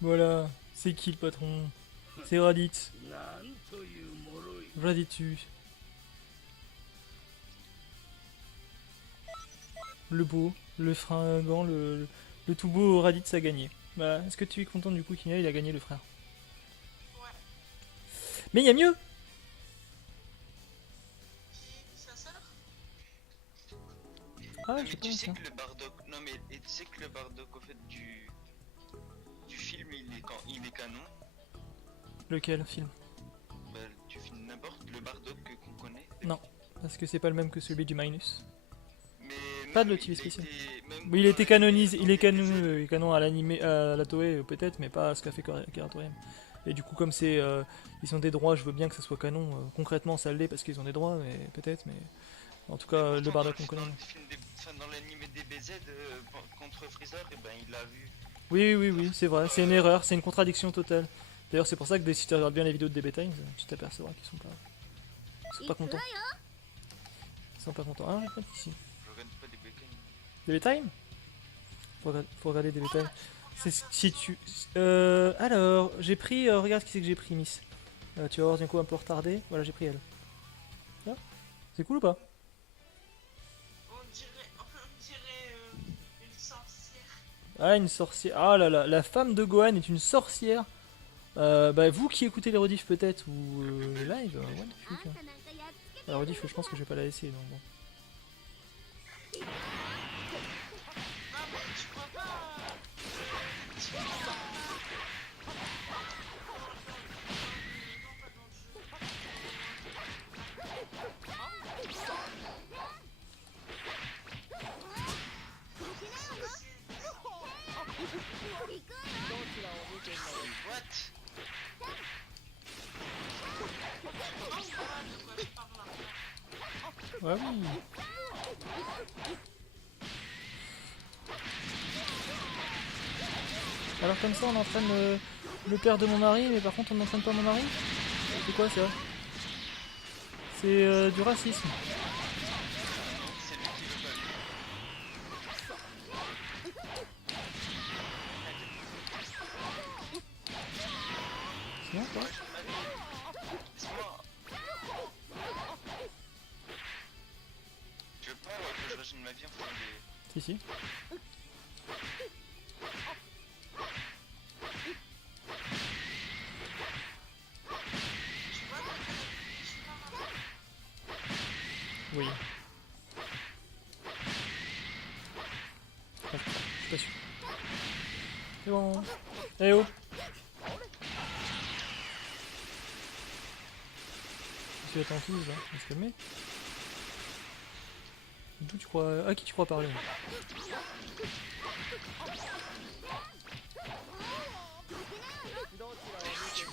Voilà, c'est qui le patron? C'est Raditz. Raditz. Le beau, le fringant, le tout beau Raditz a gagné. Voilà, est-ce que tu es content du coup qu'il a gagné le frère? Ouais. Mais il y a mieux! Qui sa sœur? Ah, Non, je mais sais tu pas sais ça. que le Bardock, non mais et tu sais que le Bardock au fait du film il est canon. Lequel film? Bah, tu filmes n'importe le Bardock qu'on connaît. Non, parce que c'est pas le même que celui du Minus. Mais Pas de même, motif spécial. même Oui, il dans était la- canonisé, dans il est les canon, DBZ, canon à l'animé, à la Toei peut-être, mais pas à ce qu'a fait Karatoriam. Et du coup, comme c'est, ils ont des droits, je veux bien que ça soit canon. Concrètement, ça l'est parce qu'ils ont des droits, mais peut-être, mais en tout cas, le pourtant, Bardock qu'on connaît. dans le film dans l'animé DBZ contre Freezer, et ben il l'a vu. Oui, c'est vrai, c'est une erreur, c'est une contradiction totale. D'ailleurs, c'est pour ça que si tu regardes bien les vidéos de DB Times, tu t'apercevras qu'ils sont pas contents. Ils sont pas contents. Ah, regarde ici. Je regarde pas des bécanes. DB Time? Faut regarder DB Time. C'est si tu. Alors, j'ai pris. Regarde qui c'est que j'ai pris, Miss. Tu vas voir d'un coup un peu retardé. Voilà, j'ai pris elle. Ah, c'est cool ou pas? On dirait une sorcière. Ah, une sorcière. Ah là là, la femme de Gohan est une sorcière. Bah, vous qui écoutez les rediffs peut-être ou le live, what the fuck, hein. La rediff, je pense que je vais pas la laisser. Donc bon. Ah mais tu crois pas. Tu crois pas. Non, pas dans le jeu. What? Ouais, oui. Alors comme ça on entraîne le père de mon mari, mais par contre on n'entraîne pas mon mari? C'est quoi ça? C'est du racisme. C'est lui qui veut pas lui. Sinon quoi? Laisse-moi. Tu veux pas que je régène ma vie en faisant des... Si. Oui. je suis pas sûr. C'est bon. Eh oh. Tu es attentif là, on va se calmer. D'où tu crois... À qui tu crois parler moi?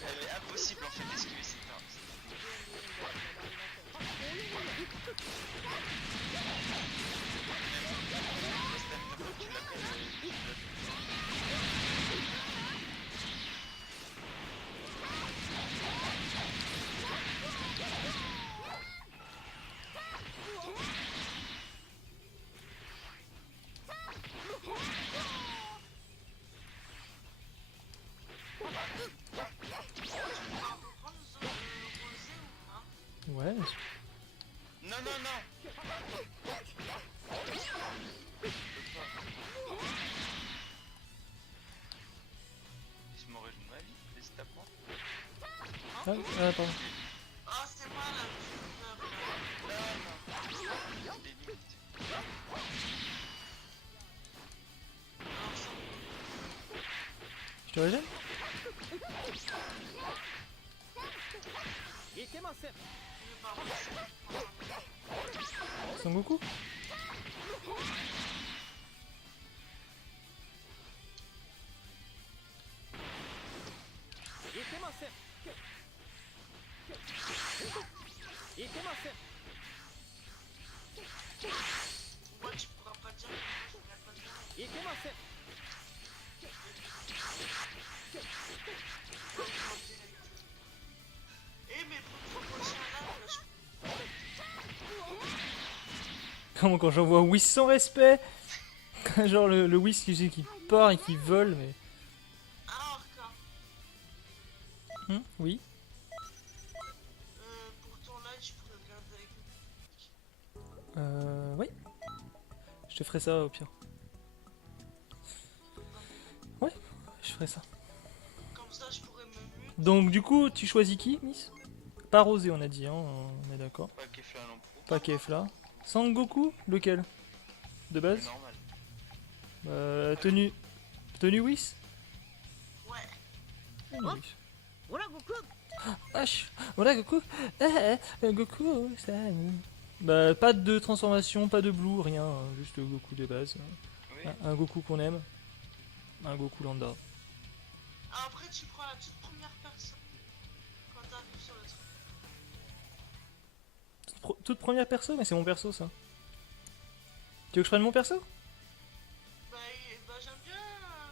Elle est impossible en fait d'esquiver cette arme. Tu l'as quand même. Ouais. Non, non, non. Laisse-moi rejoindre ma vie, laisse tape-moi. Pardon. Ah, c'est moi là, je suis là. Non, non. Des limites. Alors, ça, Je te régène? je vais pas Son Goku? Moi, tu pourras pas dire que je ferai pas bien. Eh, mais pour le prochain là, Comment quand j'envoie Whis sans respect? Genre le Whis qui part et qui vole, mais... alors, quand Oui. pour ton live, je pourrais regarder avec Oui. Je te ferai ça au pire. Ouais, je ferai ça. comme ça, je pourrais me mute. Donc du coup, tu choisis qui, Miss? Pas Rosé, on a dit, hein, on est d'accord. Pas Kefla non plus. Pas Kefla. Sangoku, lequel? De base? C'est normal. Tenue Whis? Ouais. Voilà Goku. Wesh, voilà Goku. Goku, ça... Bah, pas de transformation, pas de blue, rien. Juste Goku de base. Oui. Un Goku qu'on aime. Un Goku lambda. Ah, après, tu prends la toute première personne quand t'arrives sur le truc. Toute première perso? Mais c'est mon perso ça. Tu veux que je prenne mon perso? Bah, j'aime bien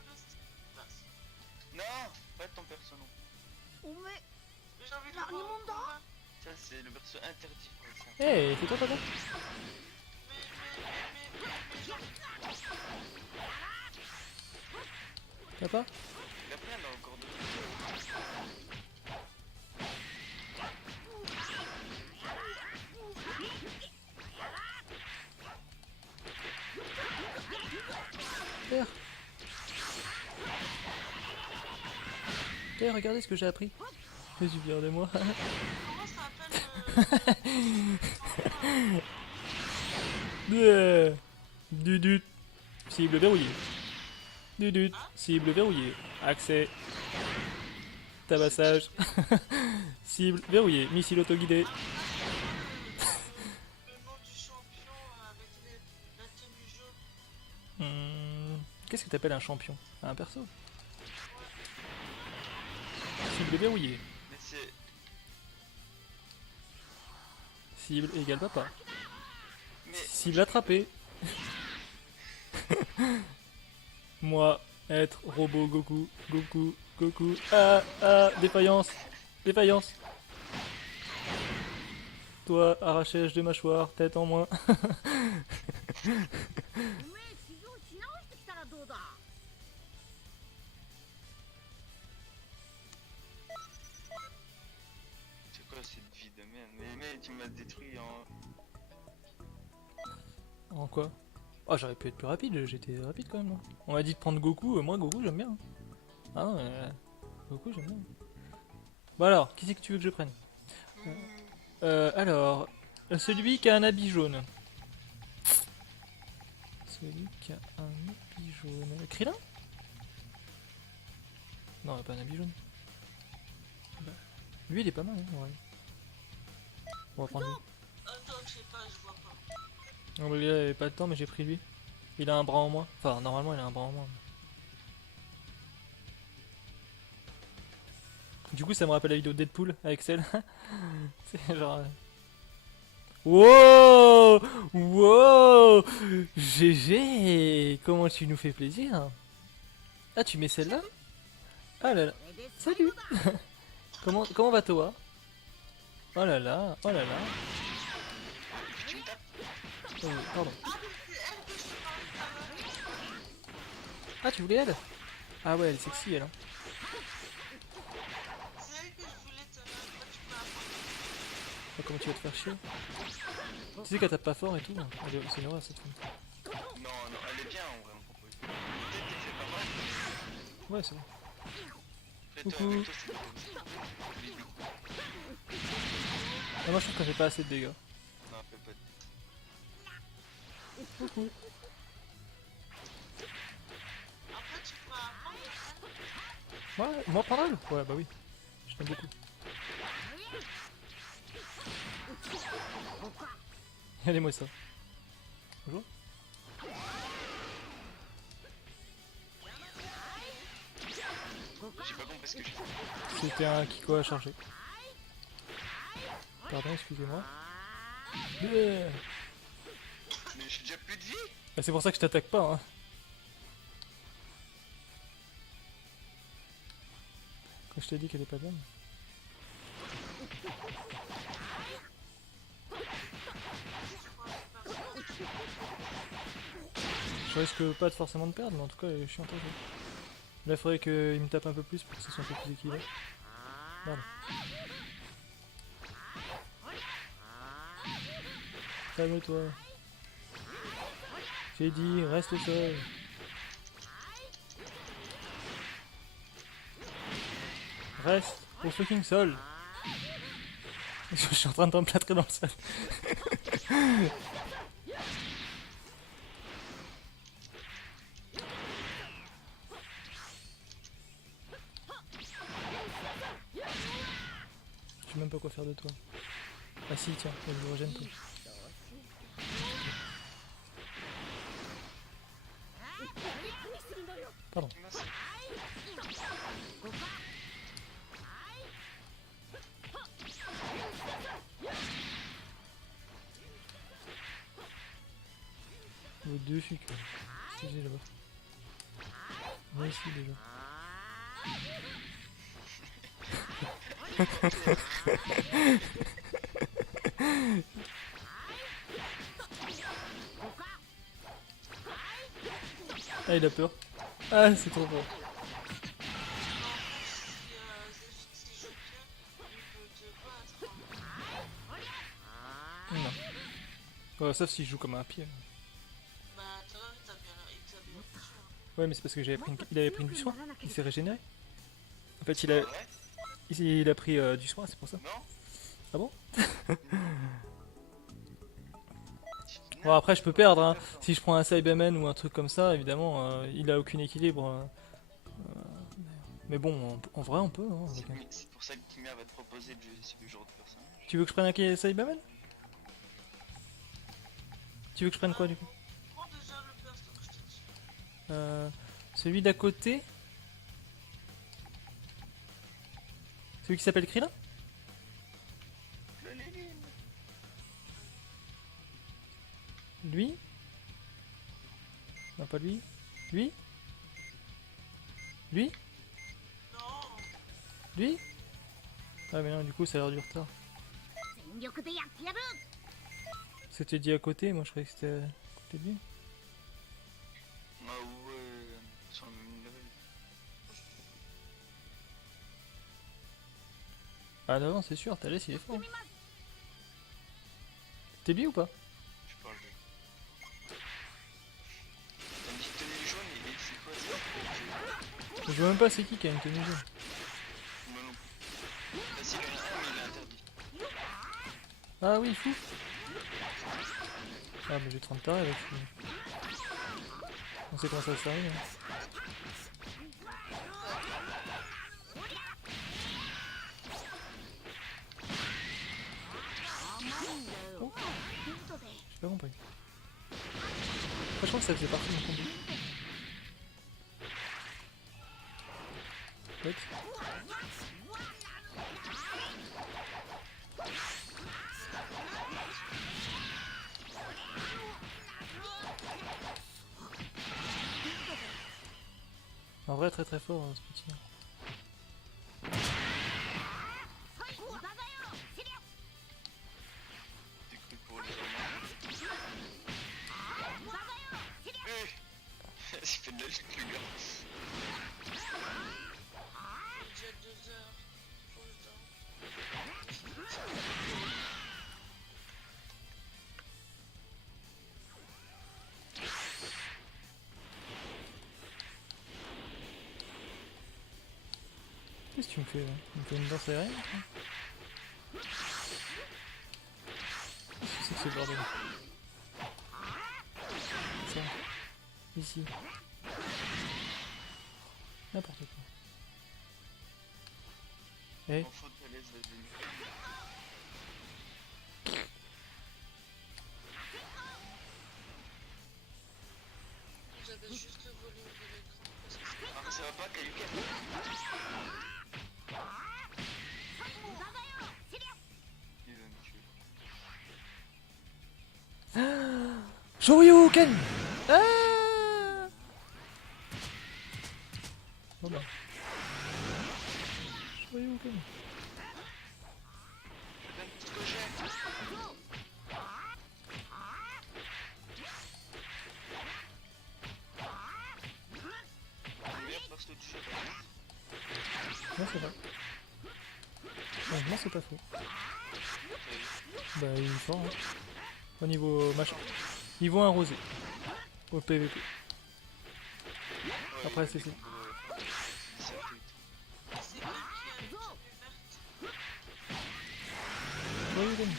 le style perso. Non, pas ton perso non. Mais j'ai envie de le voir en combat. Ça c'est le perso interdit pour ça. Eh, fais-toi pas là. Mais j'ai envie T'as pas? Il a plein là encore de. Terre. Terre, regardez ce que j'ai appris. Fais du bien de moi. comment ça s'appelle Dudut. Cible verrouillée. Dudut. Cible verrouillée. Accès. Tabassage. Cible verrouillée. Missile autoguidé. le nom du champion avec la tenue jaune. Qu'est-ce que t'appelles un champion? Un perso? Cible verrouillée. Mais c'est. Cible égale papa. Mais. Cible attrapée. Moi, être robot Goku. Goku. Goku. Défaillance. Défaillance. Toi, arrachage de mâchoire, tête en moins. おめえ地上し直してきたらどうだ。 C'est quoi cette vie de merde? Mais tu m'as détruit en. En quoi? Oh, j'aurais pu être plus rapide, j'étais rapide quand même. Non, on m'a dit de prendre Goku, moi Goku j'aime bien. Ah non, Goku j'aime bien. Bon alors, qui c'est que tu veux que je prenne? Alors, celui qui a un habit jaune. Celui qui a un habit jaune. Krillin? Non, il a pas un habit jaune. Bah, lui, il est pas mal, hein, ouais. On va prendre lui. Attends, je sais pas, je vois pas. Non, mais lui, il avait pas le temps, mais j'ai pris lui. Il a un bras en moins. Enfin, normalement, il a un bras en moins. Du coup, ça me rappelle la vidéo de Deadpool avec celle. C'est genre. Wow! Wow! GG! Comment tu nous fais plaisir? Ah, tu mets celle-là? Ah là là. これで Salut! Comment va toi? Oh là là, oh là là. Tu me tapes. Oh, pardon. Ah, mais c'est elle que je te parlais tout à l'heure. Ah, tu voulais elle? Ah ouais, elle est sexy elle. Hein. C'est elle que je voulais te l'heure. Toi, tu peux apprendre. Oh, comment tu vas te faire chier? Tu sais qu'elle tape pas fort et tout. C'est une horreur cette femme. Non, non, elle est bien en vrai, on propose. Peut-être qu'elle fait pas mal. Ouais, c'est bon. Après, toi, Coucou. avec toi, c'est pas les coups. Ah, moi je trouve qu'elle fait pas assez de dégâts. Non, elle fait pas de. Coucou. Après, tu peux apprendre. Ouais, moi par elle? Ouais, bah oui. Je t'aime beaucoup. Regardez-moi ça. Bonjour. J'ai pas compris ce que j'ai fait. C'était un Kiko à charger. Pardon, excusez-moi. Mais j'ai déjà plus de vie. Bah, c'est pour ça que je t'attaque pas. Hein. Quand je t'ai dit qu'elle est pas bien. Je risque pas de forcément de perdre, mais en tout cas, je suis en train de jouer. Là, il faudrait qu'il me tape un peu plus pour que ce soit un peu plus équilibré. Voilà. Calme-toi. J'ai dit, reste au sol. Reste au fucking sol. Je suis en train de t'emplâtrer dans le sol. Je sais même pas quoi faire de toi. Ah si, tiens, je me régène toi. Pardon. Merci. Vos deux fucs. Si j'ai là-bas. Moi ici déjà. Ah, il a peur. Ah, c'est trop fort. Si joue bien, il peut te battre. Non. Ouais, sauf s'il joue comme un pied. Bah, tout à l'heure, il t'a bien touché. Ouais, mais c'est parce que il avait pris du soin. Il s'est régénéré. En fait, Ouais. il a pris du soin, c'est pour ça. Non. Ah bon? Bon, après, je peux perdre. Hein. Si je prends un Cyberman ou un truc comme ça, évidemment, il a aucun équilibre. Mais bon, en vrai, on peut. Hein, avec un- C'est pour ça que Kimia va te proposer de jouer ce genre de personnage. Tu veux que je prenne un Cyberman? Tu veux que je prenne quoi du coup? Prends déjà le perso que je t'ai dit. Celui d'à côté? Celui qui s'appelle Krillin? Lui? Non, pas lui. Lui? Lui? Non. Lui? Ah mais non, du coup ça a l'air du retard. 全力でやってやる C'était dit à côté, moi je croyais que c'était à côté de lui. Ah ouais, sur le même level. Ah non, c'est sûr, Thalès il est fort. T'es lui ou pas? Je parle de. T'as une petite tenue jaune et c'est quoi ça? Je vois même pas c'est qui a une tenue jaune. Moi non plus. Ah si, il y en a un, mais il est interdit. Ah oui, fou. Ah mais j'ai 30 tarés avec lui. On sait comment ça se termine. Hein. Oh. J'ai pas compris. Moi, je crois que ça faisait partie de mon combo. Peut-être. En vrai, très très fort ce petit. T'es cru pour les hommes. Il fait de la lutte, le gars. Déjà 2 heures. Faut le temps. Qu'est-ce que tu me fais là? Tu me fais une danse aérienne? Qu'est-ce que c'est que ce bordel? Ça. Ici. N'importe quoi. Eh, En faute, à l'aise, vas-y. Vous avez juste le volume de l'écran. Parce que c'est Ah, ça va pas, Kayuken? Il va me tuer. Shoryuken! Ah! Bon bah. Shoryuken. Je donne tout ce que j'ai. Le meilleur perso du jeu, Non, c'est vrai. Ouais, non, c'est pas faux. Bah, il est fort. Hein. Au niveau machin. Niveau 1 rosé. Au PVP. Après, c'est ça. c'est lui qui a une tenue verte. Shoryuken.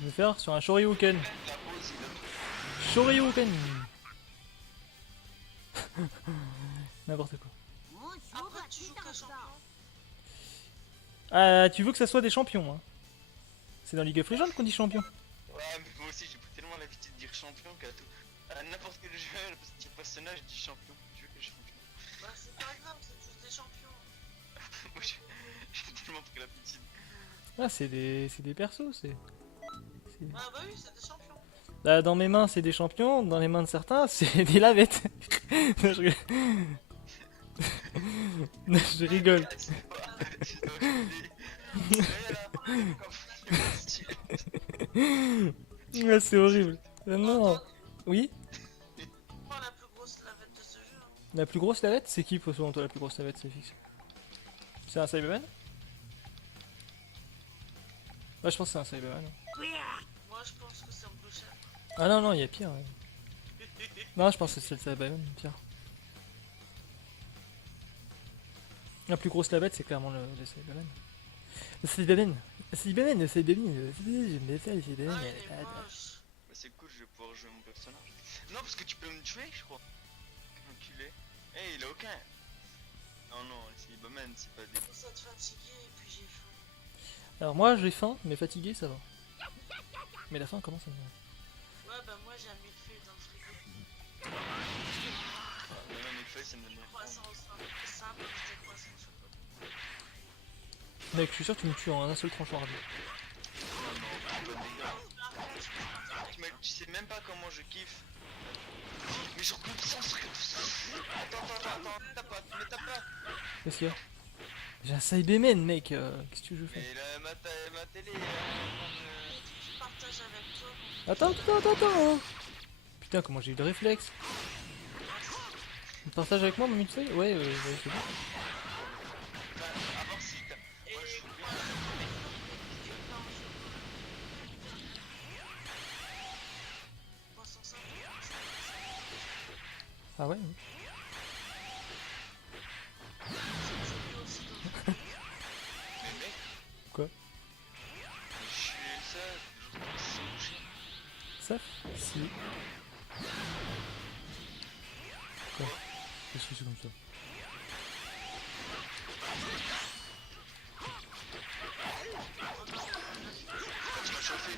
Je vais faire sur un Shoryuken. La pause, il a Shoryuken. N'importe quoi. Après, tu joues qu'un champion. Ah, tu veux que ça soit des champions, hein. C'est dans League of Legends qu'on dit champion. Ouais, mais moi aussi j'ai tellement l'habitude de dire champion qu'à tout. À n'importe quel jeu, parce que personnage, je dis champion. Tu veux que je champion. Bah, c'est pas grave, c'est tous des champions. Moi j'ai tellement pris l'habitude. Ah, c'est des persos, c'est... Ah, bah oui, c'est des champions. Là, dans mes mains, c'est des champions, dans les mains de certains, c'est des lavettes. Non, je rigole. Non, je rigole. Ouais, c'est horrible. Non. Oui. Moi, la plus grosse lavette de ce jeu. Hein. La plus grosse lavette, c'est qui, selon toi, la plus grosse lavette, c'est fixe? C'est un Cyberman? Ouais, je pense que c'est un Cyberman. Moi, je pense que c'est un boucher. Ah non, non, il y a pire. Ouais. Non, je pense que c'est le Cyberman, pire. La plus grosse lavette, c'est clairement le Cyberman. Le Cyberman. Le Cyberman, le Cyberman. J'aime bien ça, le Cyberman. Ah, il est moche. Bah c'est cool, je vais pouvoir jouer mon personnage. Non, parce que tu peux me tuer, je crois. Enculé. Eh, il a aucun. Non, non, c'est Cyberman, c'est pas des. Ça te fatiguer et puis j'ai faim. Alors moi, j'ai faim, mais fatigué, ça va. Mais la faim, comment ça me va? Ouais, bah moi j'ai un millefeuille dans le frigo. Non, non, mais feuilles, ça me donne rien. Croissant au simple, simple, c'était croissant au chocolat. Mec, je suis sûr que tu me tues en un seul tranchant radio. Non, non, pas de dégâts. Après, je peux partir avec Tu sais même pas comment je kiffe. Mais je recoupe sans ce. Attends, t'as pas, mais t'as pas. Qu'est-ce qu'il y a? J'ai un Cyberman, mec. Qu'est-ce que tu veux faire? Mais là, ma télé. je partage avec toi. Attends. Putain, comment j'ai eu le réflexe? Tu partages avec moi mon mixtape? Ouais, c'est bon. Bah, à voir si t'as. Et Moi, je joue bien. Croissant simple. Ah ouais? Mais mec. Quoi? Je suis ça. Si. Quoi? Qu'est-ce que c'est comme ça? Tu m'as chauffé.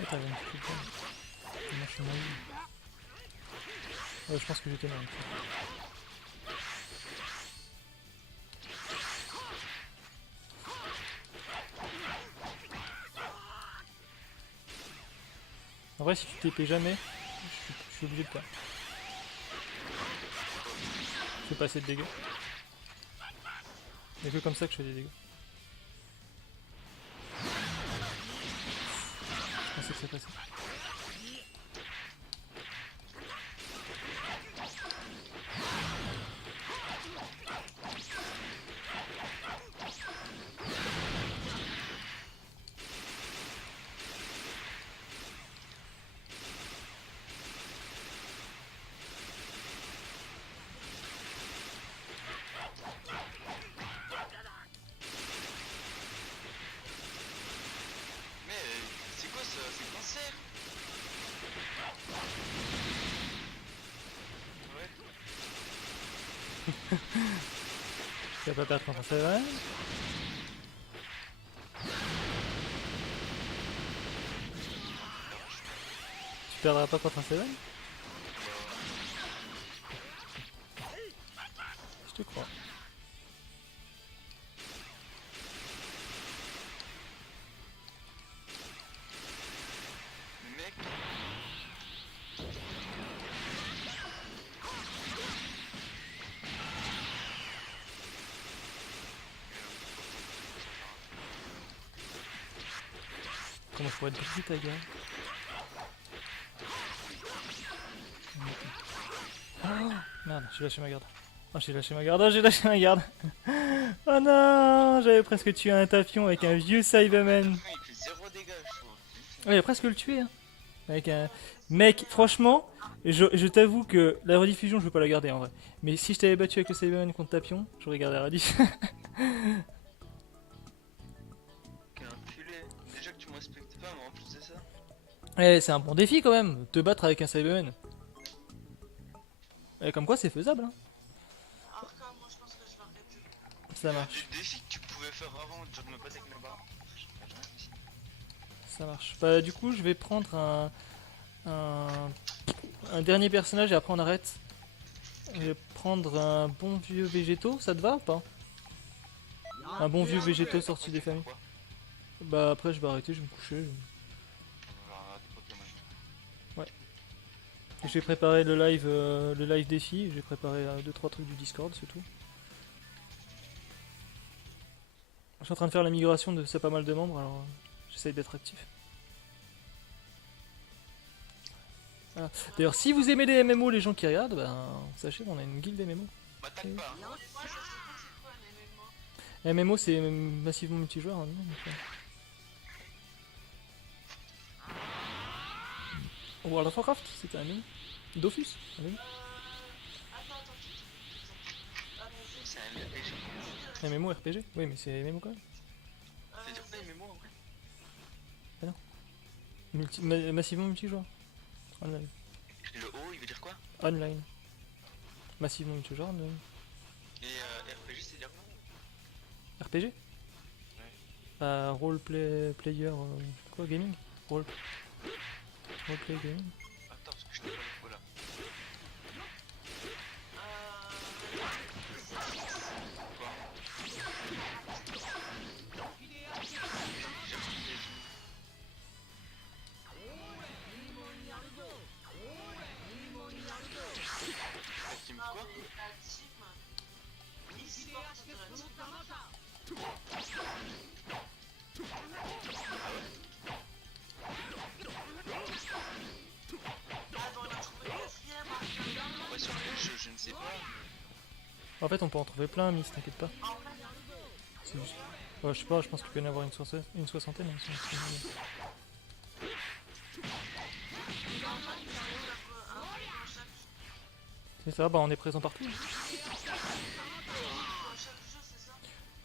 Ah, t'avais un petit peu. Moi, je suis naïf. Ouais, je pense que j'étais naïf. En vrai, si tu TP jamais, je suis obligé de faire. Je fais pas assez de dégâts. Y'a que comme ça que je fais des dégâts. Je pensais que ça passait. Mais c'est quoi ça? C'est cancer? Ouais. Tu vas pas perdre contre un Seven. Tu perdras pas contre un Seven? Je te crois. Mec. Comment je pourrais te briser ta gueule? Oh merde, j'ai lâché ma garde. Oh, j'ai lâché ma garde, oh, j'ai lâché ma garde. Oh non, j'avais presque tué un tapion avec un vieux Cyberman. Il fait 0 dégâts, je trouve. Ouais, il a presque le tuer. Hein. Avec un... Mec, franchement, je t'avoue que la rediffusion, je veux pas la garder en vrai. Mais si je t'avais battu avec le Cyberman contre tapion, j'aurais gardé la rediff. Quel enculé. Déjà que tu me respectes pas, mais en plus de ça. Eh, c'est un bon défi quand même, te battre avec un Cyberman. Et comme quoi, c'est faisable. Hein. Alors que moi je pense que je vais arrêter. Ça marche, Le défi que tu pouvais faire avant, genre de me battre avec ma barre. ça marche. Bah, du coup, je vais prendre un dernier personnage et après on arrête. Je vais prendre un bon vieux végétaux, ça te va ou pas? Un bon vieux végétaux sorti des familles. Bah après je vais arrêter, je vais me coucher. Et je vais préparer le live défi, je vais préparer 2-3 trucs du Discord, c'est tout. Je suis en train de faire la migration de c'est pas mal de membres, alors j'essaye d'être actif. Voilà. D'ailleurs, si vous aimez les MMO, les gens qui regardent, ben, sachez qu'on a une guilde MMO. M'attaque pas. Moi je sais pas c'est quoi un MMO. MMO, c'est massivement multijoueur. Hein, donc, World of Warcraft, c'était un MMO. Dofus, un MMO. Attends. Ah mais c'est C'est un RPG. MMO RPG, oui, mais c'est MMO quand même. C'est dur ça, mais moi en vrai. Massivement multijoueur. Online. Le O, il veut dire quoi? Online. Massivement multijoueur. Et RPG, c'est dire quoi? RPG role player. Quoi, gaming Role play gaming. Attends, parce que je t'ai pas le coup là. Quoi? La team quoi? mais la team e-sport de la team. Ah bon on a trouvé le quatrième hein. Ouais, sur le jeu, je ne sais pas. En fait, on peut en trouver plein, mais t'inquiète pas. En fait C'est juste... Ouais, je sais pas, je pense qu'il peut y en avoir une soixantaine. Hein, c'est ça, bah on est présent partout. chaque jeu c'est ça.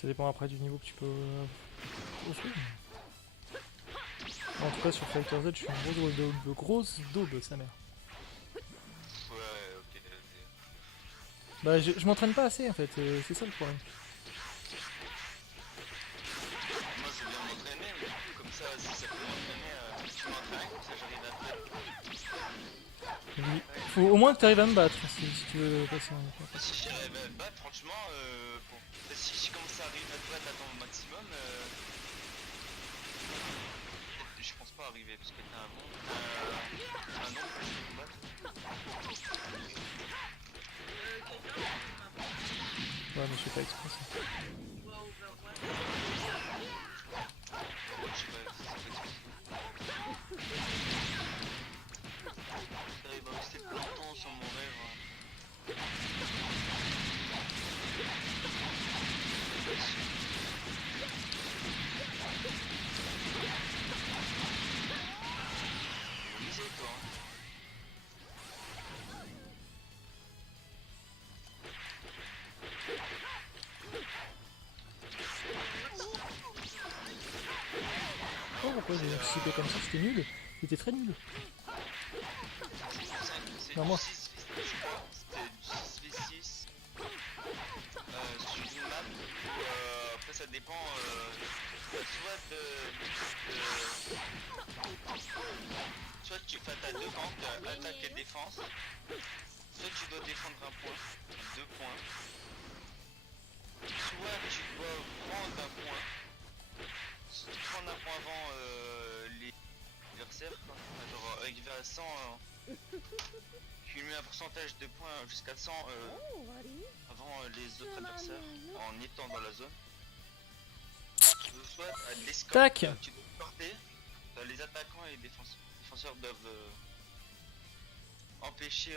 Ça dépend après du niveau que tu peux offrir. En tout cas sur Fighter Z je suis une grosse daube sa mère. Ouais, ok. Bah je m'entraîne pas assez en fait, c'est ça le problème. Moi je viens m'entraîner, mais du coup, comme ça, si ça peut m'entraîner, tu m'entraînes, comme ça j'arrive à faire. Oui. Faut au moins que tu arrives à me battre si tu veux passer en Si j'arrive à me battre, franchement, bon. Si je commence à arriver à te battre à ton maximum, je pense pas arriver parce que t'as un bon. Un nom pour te combattre. Quelqu'un m'a pas. Ouais mais je fais pas exprès ça. Wow, ben ouais. Ouais, je sais pas si ça fait j'arrive à rester plus longtemps sur mon rêve. Hein. Faut miser toi. Hein. Oh pourquoi j'ai anticipé comme ça, c'était nul. C'était très nul. C'est Non, du moi. 6v6, je crois. C'était du 6v6 sur une map où après ça dépend soit soit tu as deux camps, t'as attaque et défense, soit tu dois défendre un point, 2 points, soit tu dois prendre un point. Si tu prends un point avant les adversaires, quoi. Genre avec 100, cumuler un pourcentage de points jusqu'à 100 avant les autres adversaires en étant dans la zone. Soit à de l'escorte, Tac. tu dois escorter, les attaquants et les défenseurs doivent empêcher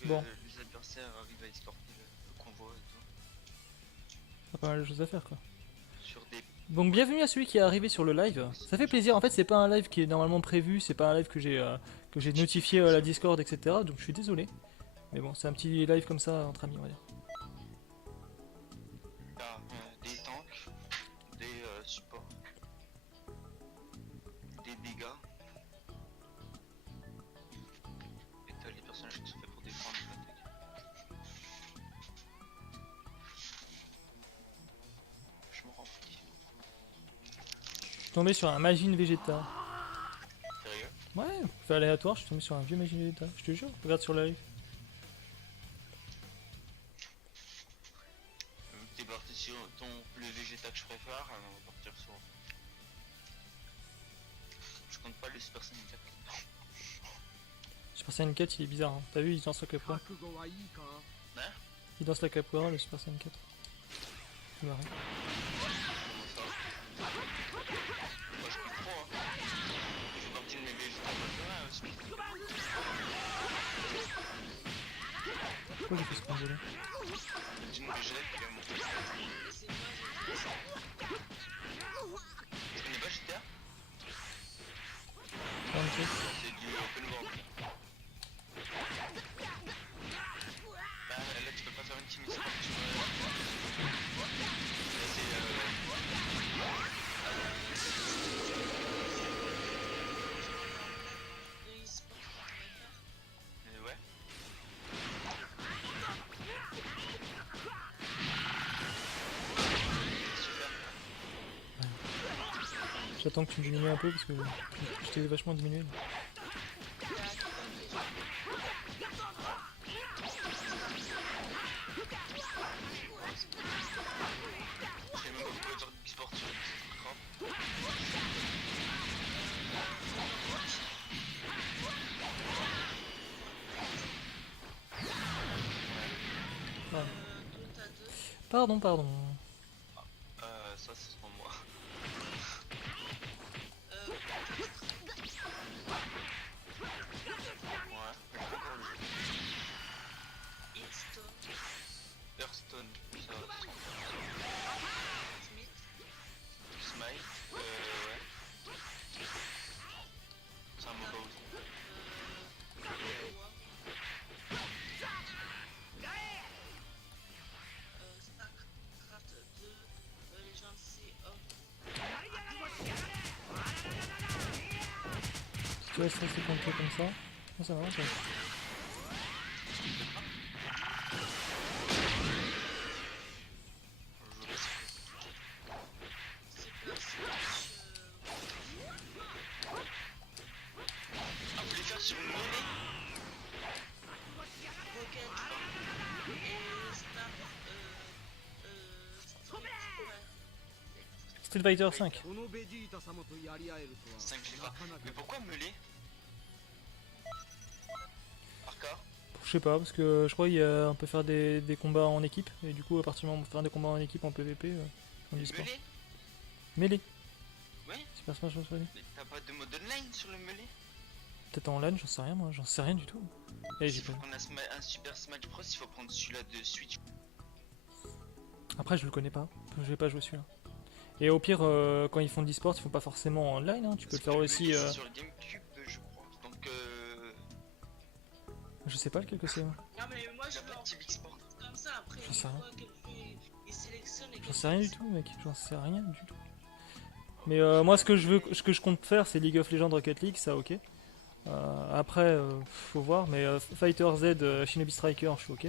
que Bon. les adversaires arrivent à escorter le convoi et tout. T'as pas mal de choses à faire quoi. Sur des... Donc bienvenue à celui qui est arrivé sur le live. Ça fait plaisir, en fait c'est pas un live qui est normalement prévu, c'est pas un live que j'ai notifié à la Discord etc. Donc je suis désolé. Mais bon c'est un petit live comme ça entre amis on va dire. T'as des tanks, des supports, des dégâts. Et t'as les personnages qui sont faits pour défendre l'attaque. Je m'en rends fou. Je suis tombé sur un Magine Vegeta. Sérieux? Ouais, fait aléatoire, je suis tombé sur un vieux Magine Vegeta. Je te jure, regarde sur le live. T'es parti sur le Vegeta que je préfère, on va partir sur... Je compte pas les Super Saiyan 4. Super Saiyan 4 il est bizarre, hein. T'as vu il danse la capoeira. Il danse la capoeira le Super Saiyan 4. C'est marrant. Comment ça? Moi je kiffe trop hein. Je fais partie de mes Vegeta préférés aussi. Pourquoi j'ai fait ce combo là? C'est une Vegeta qui est mon... C'est moi, Tu connais pas GTA? Un truc. C'est du open world. Bah là tu peux pas faire une team ici. Là c'est le e-sport qu'on pourrait faire. ouais. Super. J'attends que tu me diminues un peu parce que je t'ai vachement diminué. Là. Je sais même pas pourquoi faire du sport sur l'écran. Ouais. Dota 2. Pardon. Ça c'est pour moi. Ouais. Hitstone. Hearthstone, ça. Smith. Smite, ouais. C'est un MOBA aussi. Starcraft 2. Tu vois, ça c'est compté comme ça. Oh, ça va, ça. C'est pas si Ah, vous voulez faire sur une mêlée? Rocket et Snap. Street. Ouais. Street Fighter 5. このベジータ様とやり合えるとは 5 je sais な pas. かなか Mais pourquoi mêlée? Arca? Je sais pas, parce que je crois qu'on peut faire des combats en équipe, et du coup, à partir du moment où on peut faire des combats en équipe en PvP, on dit sport. Mêlée? Mêlée. Ouais. Super Smash Bros. Melee. Mais t'as pas de mode online sur le mêlée? Peut-être en LAN, j'en sais rien moi, j'en sais rien du tout. Allez, j'y S'il faut peux. qu'on a un Super Smash Bros, il faut prendre celui-là de Switch. Après, je le connais pas, je vais pas jouer celui-là. Et au pire, quand ils font de l'e-sport, ils font pas forcément en online, hein. Tu peux le faire aussi. Mêlée, c'est sur le GameCube, je crois. Donc, Je sais pas lequel que c'est. Moi. Non, mais moi il je a pas me de Team Export. comme ça après. J'en sais une rien. fois qu'elle fait- il sélectionne et J'en qu'elle sais rien du fait- tout, mec, j'en sais rien du tout. Mais moi, ce que je compte faire, c'est League of Legends Rocket League, ça, ok. Après, faut voir, mais Fighter Z, Shinobi Striker, je suis ok.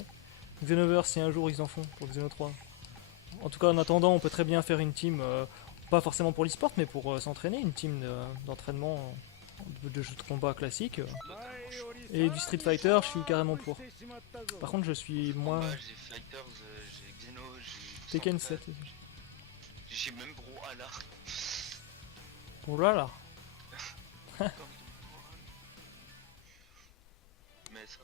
Xenoverse, si un jour ils en font pour Xeno 3. En tout cas, en attendant, on peut très bien faire une team, pas forcément pour l'e-sport, mais pour s'entraîner, une team d'entraînement de jeux de combat classique. Et du Street Fighter, je suis carrément pour. Par contre, je suis moins. Combat, j'ai Fighters, j'ai Xeno, j'ai. Tekken Central, 7. J'ai même Brawlhalla. Oh là là. Mais ça.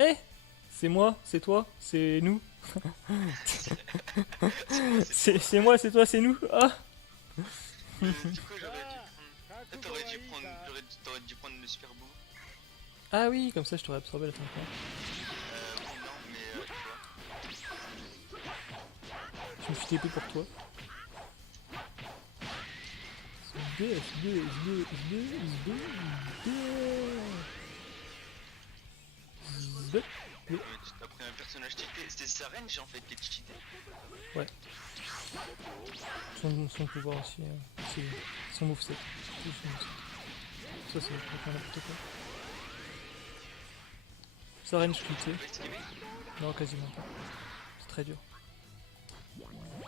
Eh, c'est moi, c'est toi, c'est nous. C'est moi, c'est toi, c'est nous. Ah. Du coup, t'aurais dû prendre le Super Boo. Ah oui, comme ça je t'aurais absorbé la tempête. Oui, non, mais tu vois. Je me suis TP pour toi. SD, SD, SD, SD, SD, SD. Mais tu t'as pris un personnage cheaté. C'était sa range en fait qui est cheaté. Son pouvoir aussi, c'est son moveset. Tout son moveset. Ça c'est complètement n'importe quoi. Sa range cheatée. Tu peux esquiver? Non, quasiment pas. C'est très dur.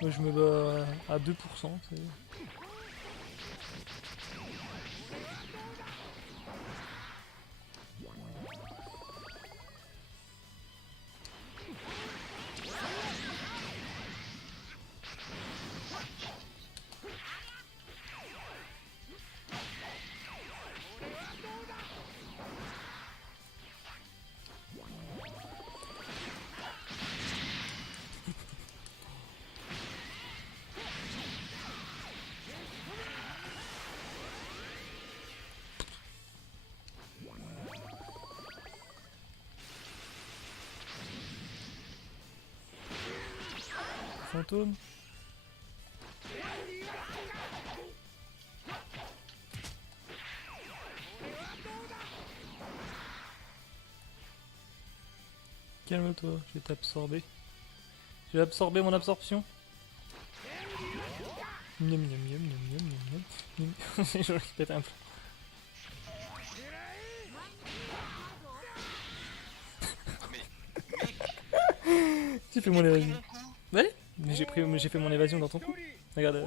Moi je me bats à 2%. C'est... Fantôme. Calme-toi, je vais t'absorber. J'ai absorbé mon absorption. Miam miam miam miam miam miam miam. Je vais péter un peu. Mais J'ai fait mon évasion. mon coup. Ouais, mais j'ai fait mon évasion dans ton coup. Regarde,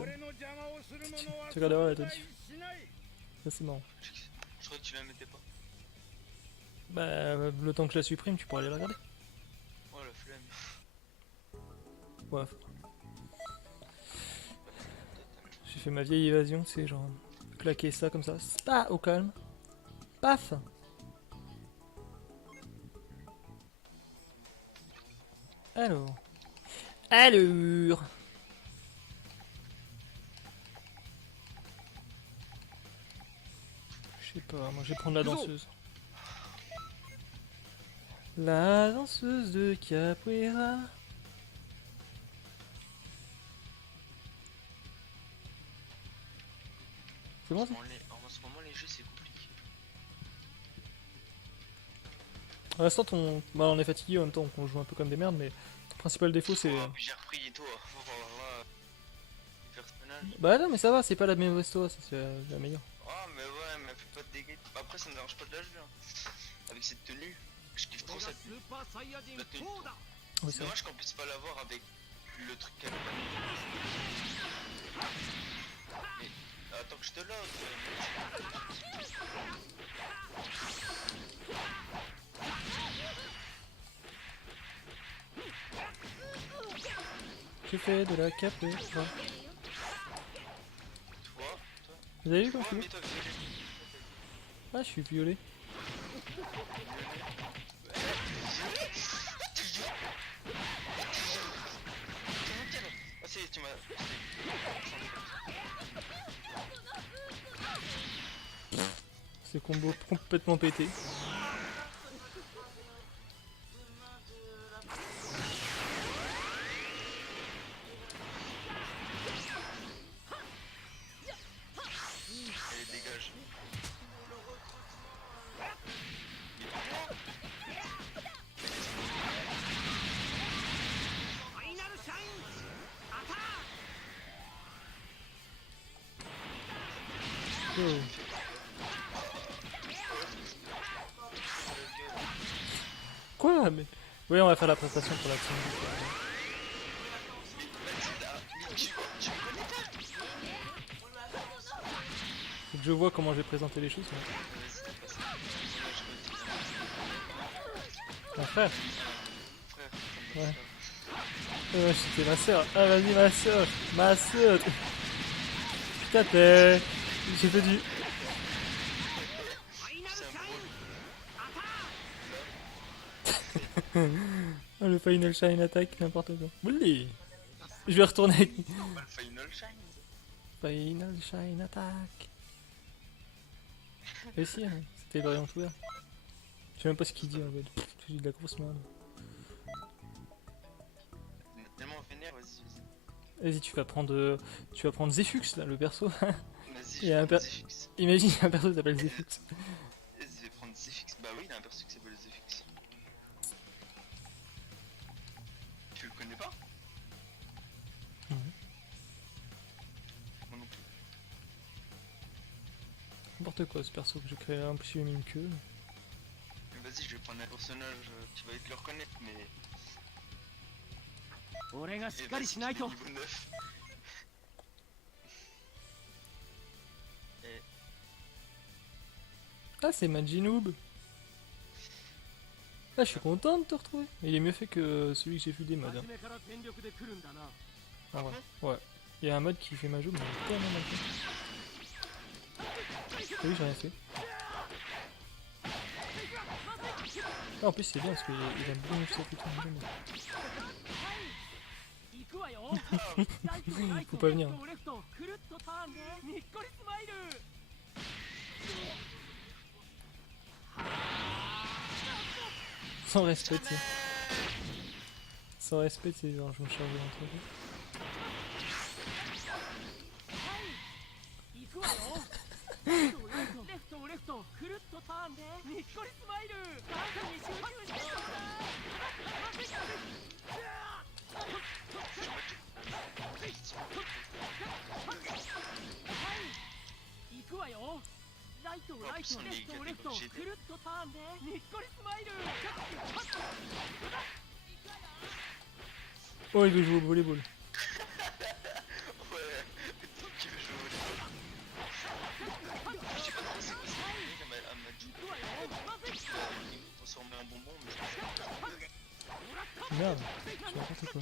tu regarderas la tête. Ça c'est marrant. Je crois que tu la mettais pas. Bah, le temps que je la supprime, tu pourras aller la regarder. Oh la flemme. Ouais. J'ai fait ma vieille évasion, c'est genre claquer ça comme ça, pas au calme, paf. Alors, je sais pas, moi je vais prendre la danseuse. La danseuse de Capoeira. C'est bon ça? En ce moment, les jeux c'est compliqué. À l'instant, on est fatigué en même temps, on joue un peu comme des merdes, mais le principal défaut c'est. Oh, puis j'ai repris et tout. Les personnages. Bah non, mais ça va, c'est pas la meilleure resto, ça c'est la meilleure. Oh, mais ça me dérange pas de la jouer. Hein. Avec cette tenue, je kiffe こ trop れが cette スーパーサイヤ人 La tenue. 4だ Oui, C'est ça. dommage qu'on puisse pas l'avoir avec le truc qu'elle a. Mais attends que je te l'offre. J'ai fait de la cape. Ouais. Toi, Vous avez vu quand je toi, suis mais toi, violet. Ah, je suis violet. Ah si, tu m'as... C'est combo complètement pété. Allez, dégage. Oh. Quoi mais... Oui, on va faire la prestation pour la team. Faut que je vois comment je vais présenter les choses. Mon frère. Ouais. Ouais, c'était ma soeur. Ah, vas-y, ma soeur. Ma soeur. Putain, j'ai fait du... Oh, le Final Shine Attack, n'importe quoi. Oui. Je vais retourner avec... Pas le Final Shine. Final Shine Attack. Et si, hein, c'était variant ouvert. Je sais même pas ce qu'il dit en fait. Pff, j'ai de la grosse merde. On est tellement vénère, vas-y. Vas-y, tu vas prendre Zefux là, le perso. Vas-y, Il y a un je vais per- prendre Zefix. Imagine, il y a un perso qui s'appelle Zefux. Vas-y, je vais prendre Zefix. Bah oui, il a un perso qui s'appelle Zefix. Tu le connais pas? Mhm. Moi non plus. N'importe quoi ce perso que j'ai créé, en plus il a mis une queue. Mais vas-y, je vais prendre un personnage, tu vas le reconnaître, mais... 俺がし Eh, っかり vas-y, しない tu と mets niveau 9. Ah, c'est Majinoob. Ah, je suis content de te retrouver. Il est mieux fait que celui que j'ai vu des modes. 初めから全力で来るんだな Ah ouais. Ouais. Il y a un mode qui fait Majou, mais il est tellement mal fait. Oui, j'ai rien fait. Ah, en plus, c'est bien parce qu'il a bien fait ça tout le temps. 行くわよ Faut pas venir. レフトくるっとターンでにっこりスマイル Sans respect, tu sais. Sans respect, c'est genre, je me charge entre eux. 行くわよレフトレフトくるっとターンでにっこりスマイルダンスに集中してください行くわよライトレフトレフトくるっとターンでにっこりスマイル Oh, il veut jouer au volleyball. Ouais, tu veux jouer au volleyball. Je sais pas trop c'est quoi ça, elle m'a dit transformer en bonbon, mais Merde, je fais n'importe quoi.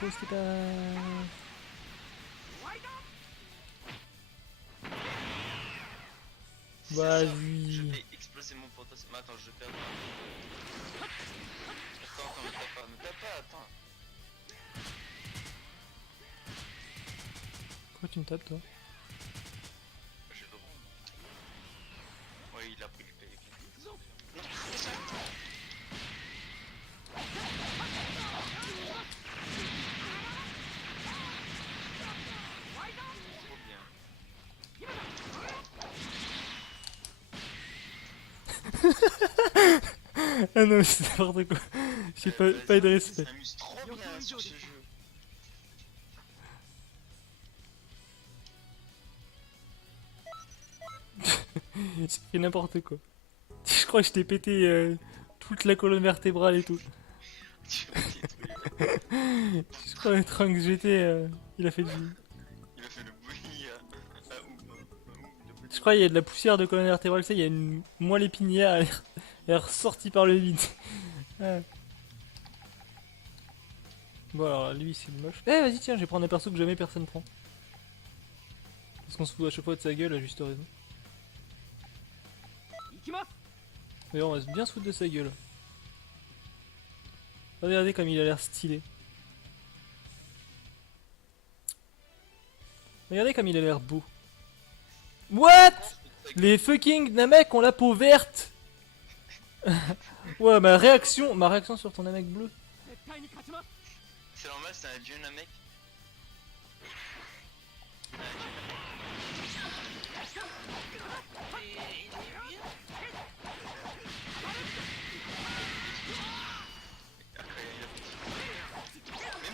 Qu'est-ce que t'as... je Vas-y. vais exploser mon potentiel. Mais attends, je vais perdre. Attends, ne tape pas, attends. Pourquoi tu me tapes, toi? Je vais le rendre. Ouais, il a pris le PV. Trop bien. Ah non, mais c'est n'importe quoi. J'ai pas de respect. Il s'amuse trop bien sur ce jeu. J'ai fait n'importe quoi. Je crois que je t'ai pété toute la colonne vertébrale et tout. Tu vois, des trucs. Je crois que Trunks GT, il a fait du... Il a fait le bruit à oum. Je crois qu'il y a de la poussière de colonne vertébrale, tu sais, il y a une moelle épinière, elle est ressortie par le vide. Ouais. Bon alors lui c'est moche. Eh vas-y tiens, je vais prendre un perso que jamais personne prend. Parce qu'on se fout à chaque fois de sa gueule à juste raison. 行きます D'ailleurs on va bien se foutre de sa gueule. Regardez comme il a l'air stylé. Regardez comme il a l'air beau. What? Les fucking Namek ont la peau verte. Ouais, ma réaction sur ton Namek bleu. 絶対に勝ちます C'est normal, c'est un dieu Namek. Et il est bien.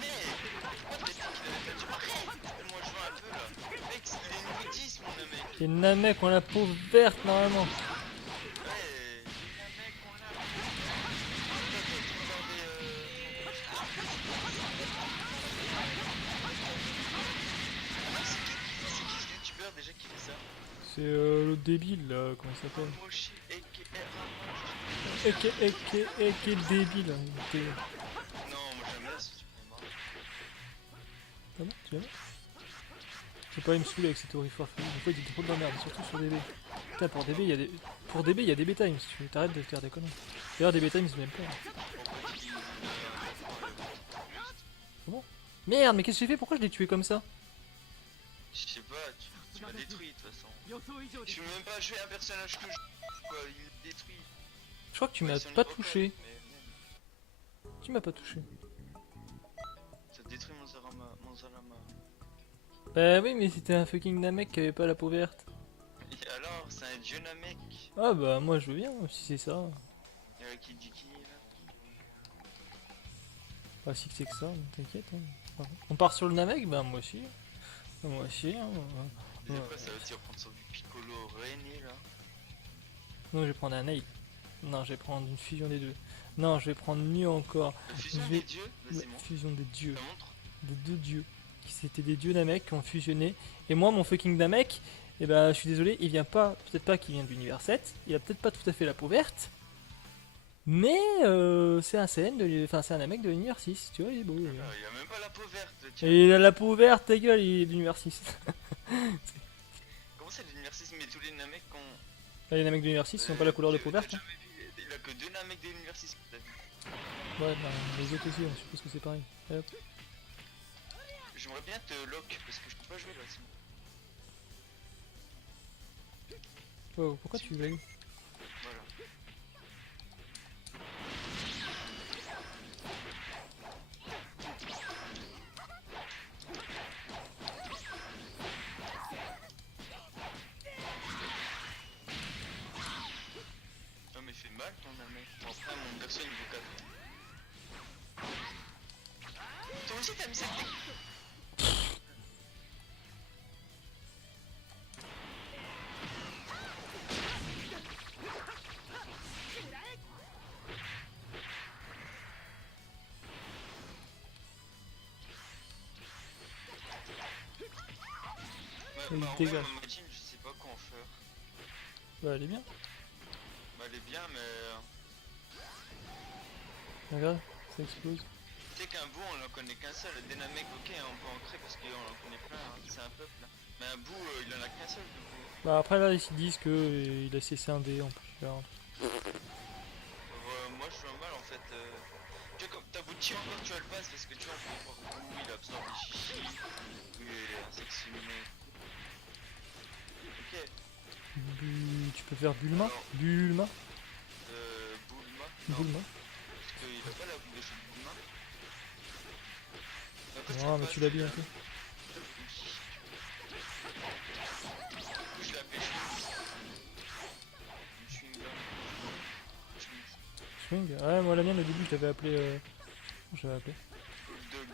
Mais pourquoi t'as dit qu'il avait pas du arrête? Laisse-moi jouer un peu là. Mec, il est niveau 10 mon Namek. Les Namek ont la peau verte normalement. Ouais, les Namek on l'a. C'est qui ce youtubeur déjà qui fait ça? C'est l'autre débile là, comment il s'appelle? Moshi, Eke le débile. Non, moi j'aime bien ce youtubeur. Ah bon, tu aimes? Je sais pas, il me saoule avec cette horrifique. Des fois il dit trop de la merde, surtout sur DB. Putain, pour DB il y a des B-times si tu veux, t'arrêtes de faire des conneries. D'ailleurs des B-times ils m'aiment pas. Merde, mais qu'est-ce que j'ai fait? Pourquoi je l'ai tué comme ça? Je sais pas, tu m'as détruit de toute façon. 予想以上で Je す peux même pas jouer un personnage que je... Quoi, il est détruit. Je crois que tu Ouais, m'as si on pas y reconnaît, touché. mais même, Tu m'as pas touché. ça détruit mon Zalama. Bah oui, mais c'était un fucking Namek qui avait pas la peau verte. Et alors, c'est un dieu Namek. Ah bah moi je veux bien si c'est ça. Il y a qui dit qui là? Pas si que c'est que ça, t'inquiète. Hein. On part sur le Namek? Bah moi aussi. Moi aussi. Hein. Et Ouais. après, ça va aussi reprendre sur du Piccolo René là. Non, je vais prendre un Nail. Non, je vais prendre une fusion des deux. Non, je vais prendre mieux encore. La fusion Je vais- des dieux? La Vas-y, montre. fusion des dieux. Ça montre? Des deux dieux. C'était des dieux Namek qui ont fusionné. Et moi, mon fucking Namek, eh ben, je suis désolé, il vient pas. Peut-être pas qu'il vient de l'univers 7. Il a peut-être pas tout à fait la peau verte. Mais c'est un CN enfin, c'est un Namek de l'univers 6. Tu vois, il est beau. Il a même pas la peau verte. Tiens. Et il a la peau verte, ta gueule, il est de l'univers 6. Comment ça, l'univers 6 mais tous les Namek ont. Là, les Namek de l'univers 6 ils ont pas la couleur de peau verte. T'as jamais vu, il a que 2 Namek de l'univers 6 que t'as vu. Ouais, bah, les autres aussi, je suppose que c'est pareil. Allez, hop. J'aimerais bien te lock parce que je peux pas jouer là sinon. Oh, pourquoi tu veux? Voilà. Non mais il fait mal ton Namek. Bon, après mon perso il vaut 4. Toi aussi t'as mis cette technique. Il Bah, en dégage. vrai, ma team, je sais pas quoi en faire. Bah, elle est bien. Bah, elle est bien, mais. Regarde, ça explose. Tu sais qu'un bout, on en connaît qu'un seul. Des Namek, ok, on peut en créer parce qu'on en connaît plein, hein, c'est un peuple. Hein. Mais un bout, il en a qu'un seul, du coup. Bah, après, là, ils disent que il a cessé un dé en plus. Alors, Moi, je joue mal en fait. Tu vois, comme t'as beau tirer encore, tu as le pass parce que tu vois, on peut voir où il absorbe des chichis, où il est insecte féminin. Ok. Tu peux faire Bulma? Alors, Bulma? Bulma. Non, Bulma? parce qu'il a pas la boule de chez Bulma. Après, Non, mais tu l'habilles un peu. Je l'ai appelé Chewing Gum. Swing. Ouais, moi la mienne au début je l'avais appelé. Comment je l'avais appelé? De gomme.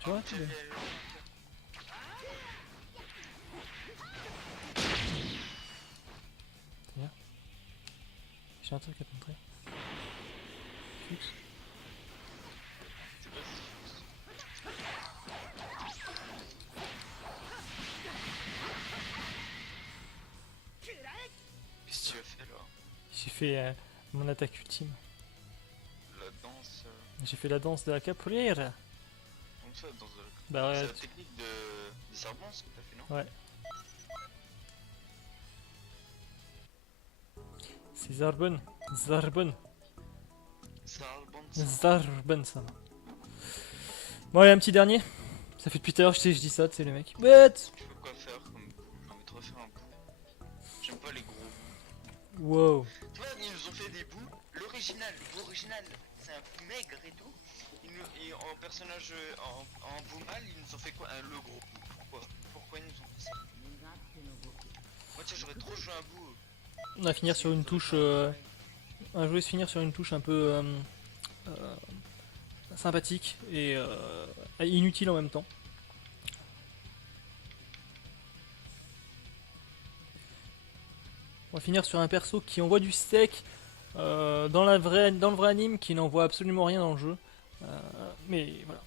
Tu vois tu l'as- J'ai un truc à te montrer. Fixe. C'est pas si Qu'est-ce que tu as fait là? J'ai fait mon attaque ultime. La danse. J'ai fait la danse de la capoeira. Comme ça, dans Bah c'est ouais, la technique des serpents ce que t'as fait, non? ouais. C'est Zarbon. Zarbon. Sarban. Zarbon ça. Bon allez un petit dernier. Ça fait depuis tout à l'heure je dis ça, tu sais les mecs. What? Tu veux quoi faire comme bout? J'ai envie de refaire un bout. J'aime pas les gros bouts. Wow. Tu vois, ils nous ont fait des bouts. L'original, le bout original, c'est un bout maigre et tout. Et en personnage, en bout mâle, ils nous ont fait quoi? Le gros bout. Pourquoi ils nous ont fait ça? Moi, tiens, j'aurais trop joué un bout. On va finir sur une touche. On va jouer se finir sur une touche un peu sympathique et inutile en même temps. On va finir sur un perso qui envoie du steak dans le vrai anime, qui n'envoie absolument rien dans le jeu. Mais voilà.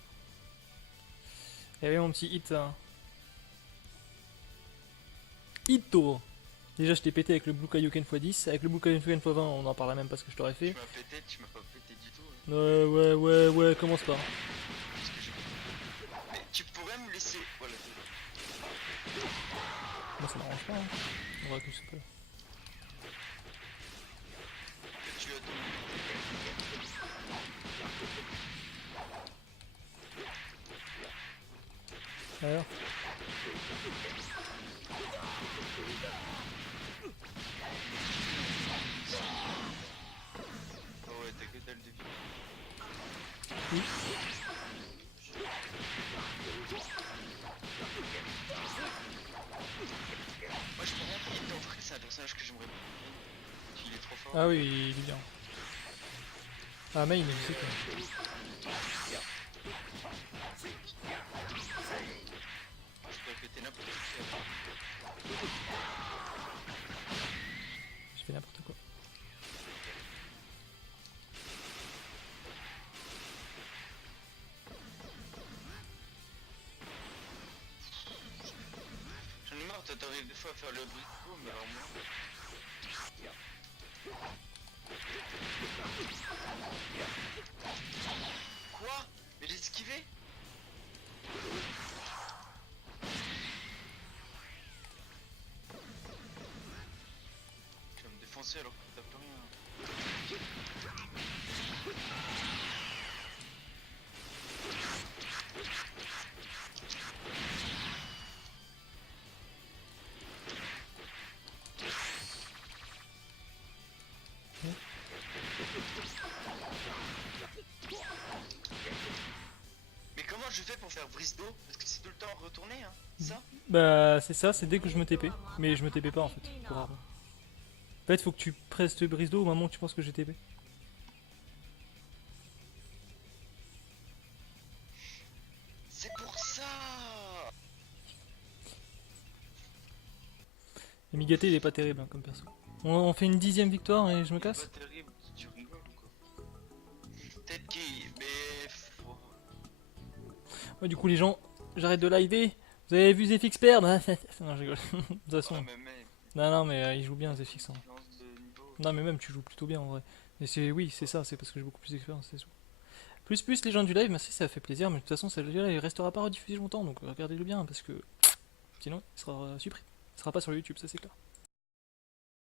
Il y avait mon petit hit. Hito. Déjà je t'ai pété avec le Blue Kaioken x10, avec le Blue Kaioken x20 on n'en parlera même pas ce que je t'aurais fait. Tu m'as pas pété du tout. Hein. Ouais, commence pas. Parce que j'ai- Mais tu pourrais me laisser. Voilà. Moi ça m'arrange pas, hein. On va que je sais pas. Tu as ton. Alors Oh ouais, t'as que dalle de vie. oui. Moi, je pense qu'il est en vrai, c'est un personnage que j'aimerais beaucoup. Il est trop fort. Ah oui, il est bien. Ah mais il est quoi. Je peux péter n'importe qui. Je fais n'importe quoi. J'en ai marre, t'arrives des fois à faire le bricot, mais alors moi. Quoi? Mais j'ai esquivé? Tu vas me défoncer alors que t'as plus rien. Mais comment je fais pour faire brise d'eau? Parce que c'est tout le temps retourné, hein? Ça? Bah c'est ça, c'est dès que je me TP. Mais je me TP pas en fait. En fait faut que tu presses te brise d'eau au moment où tu penses que j'ai TP. C'est pour ça! Et Migaté il est pas terrible hein, comme perso. On fait une 10ème victoire et je me casse. Pas terrible, tu rigoles ou quoi? Peut-être qu'il. Mais. Ouais du coup les gens, j'arrête de liver. Vous avez vu Zfx perdre? Non je rigole. De toute façon. Ah, mais même. Non mais il joue bien Zfx. Hein. Différence de niveau. Non mais même tu joues plutôt bien en vrai. Mais c'est oui c'est ça, c'est parce que j'ai beaucoup plus d'expérience, c'est tout. Plus les gens du live, merci ça fait plaisir, mais de toute façon ça il restera pas rediffusé longtemps, donc regardez-le bien parce que sinon il sera supprimé. Il sera pas sur le YouTube, ça c'est clair.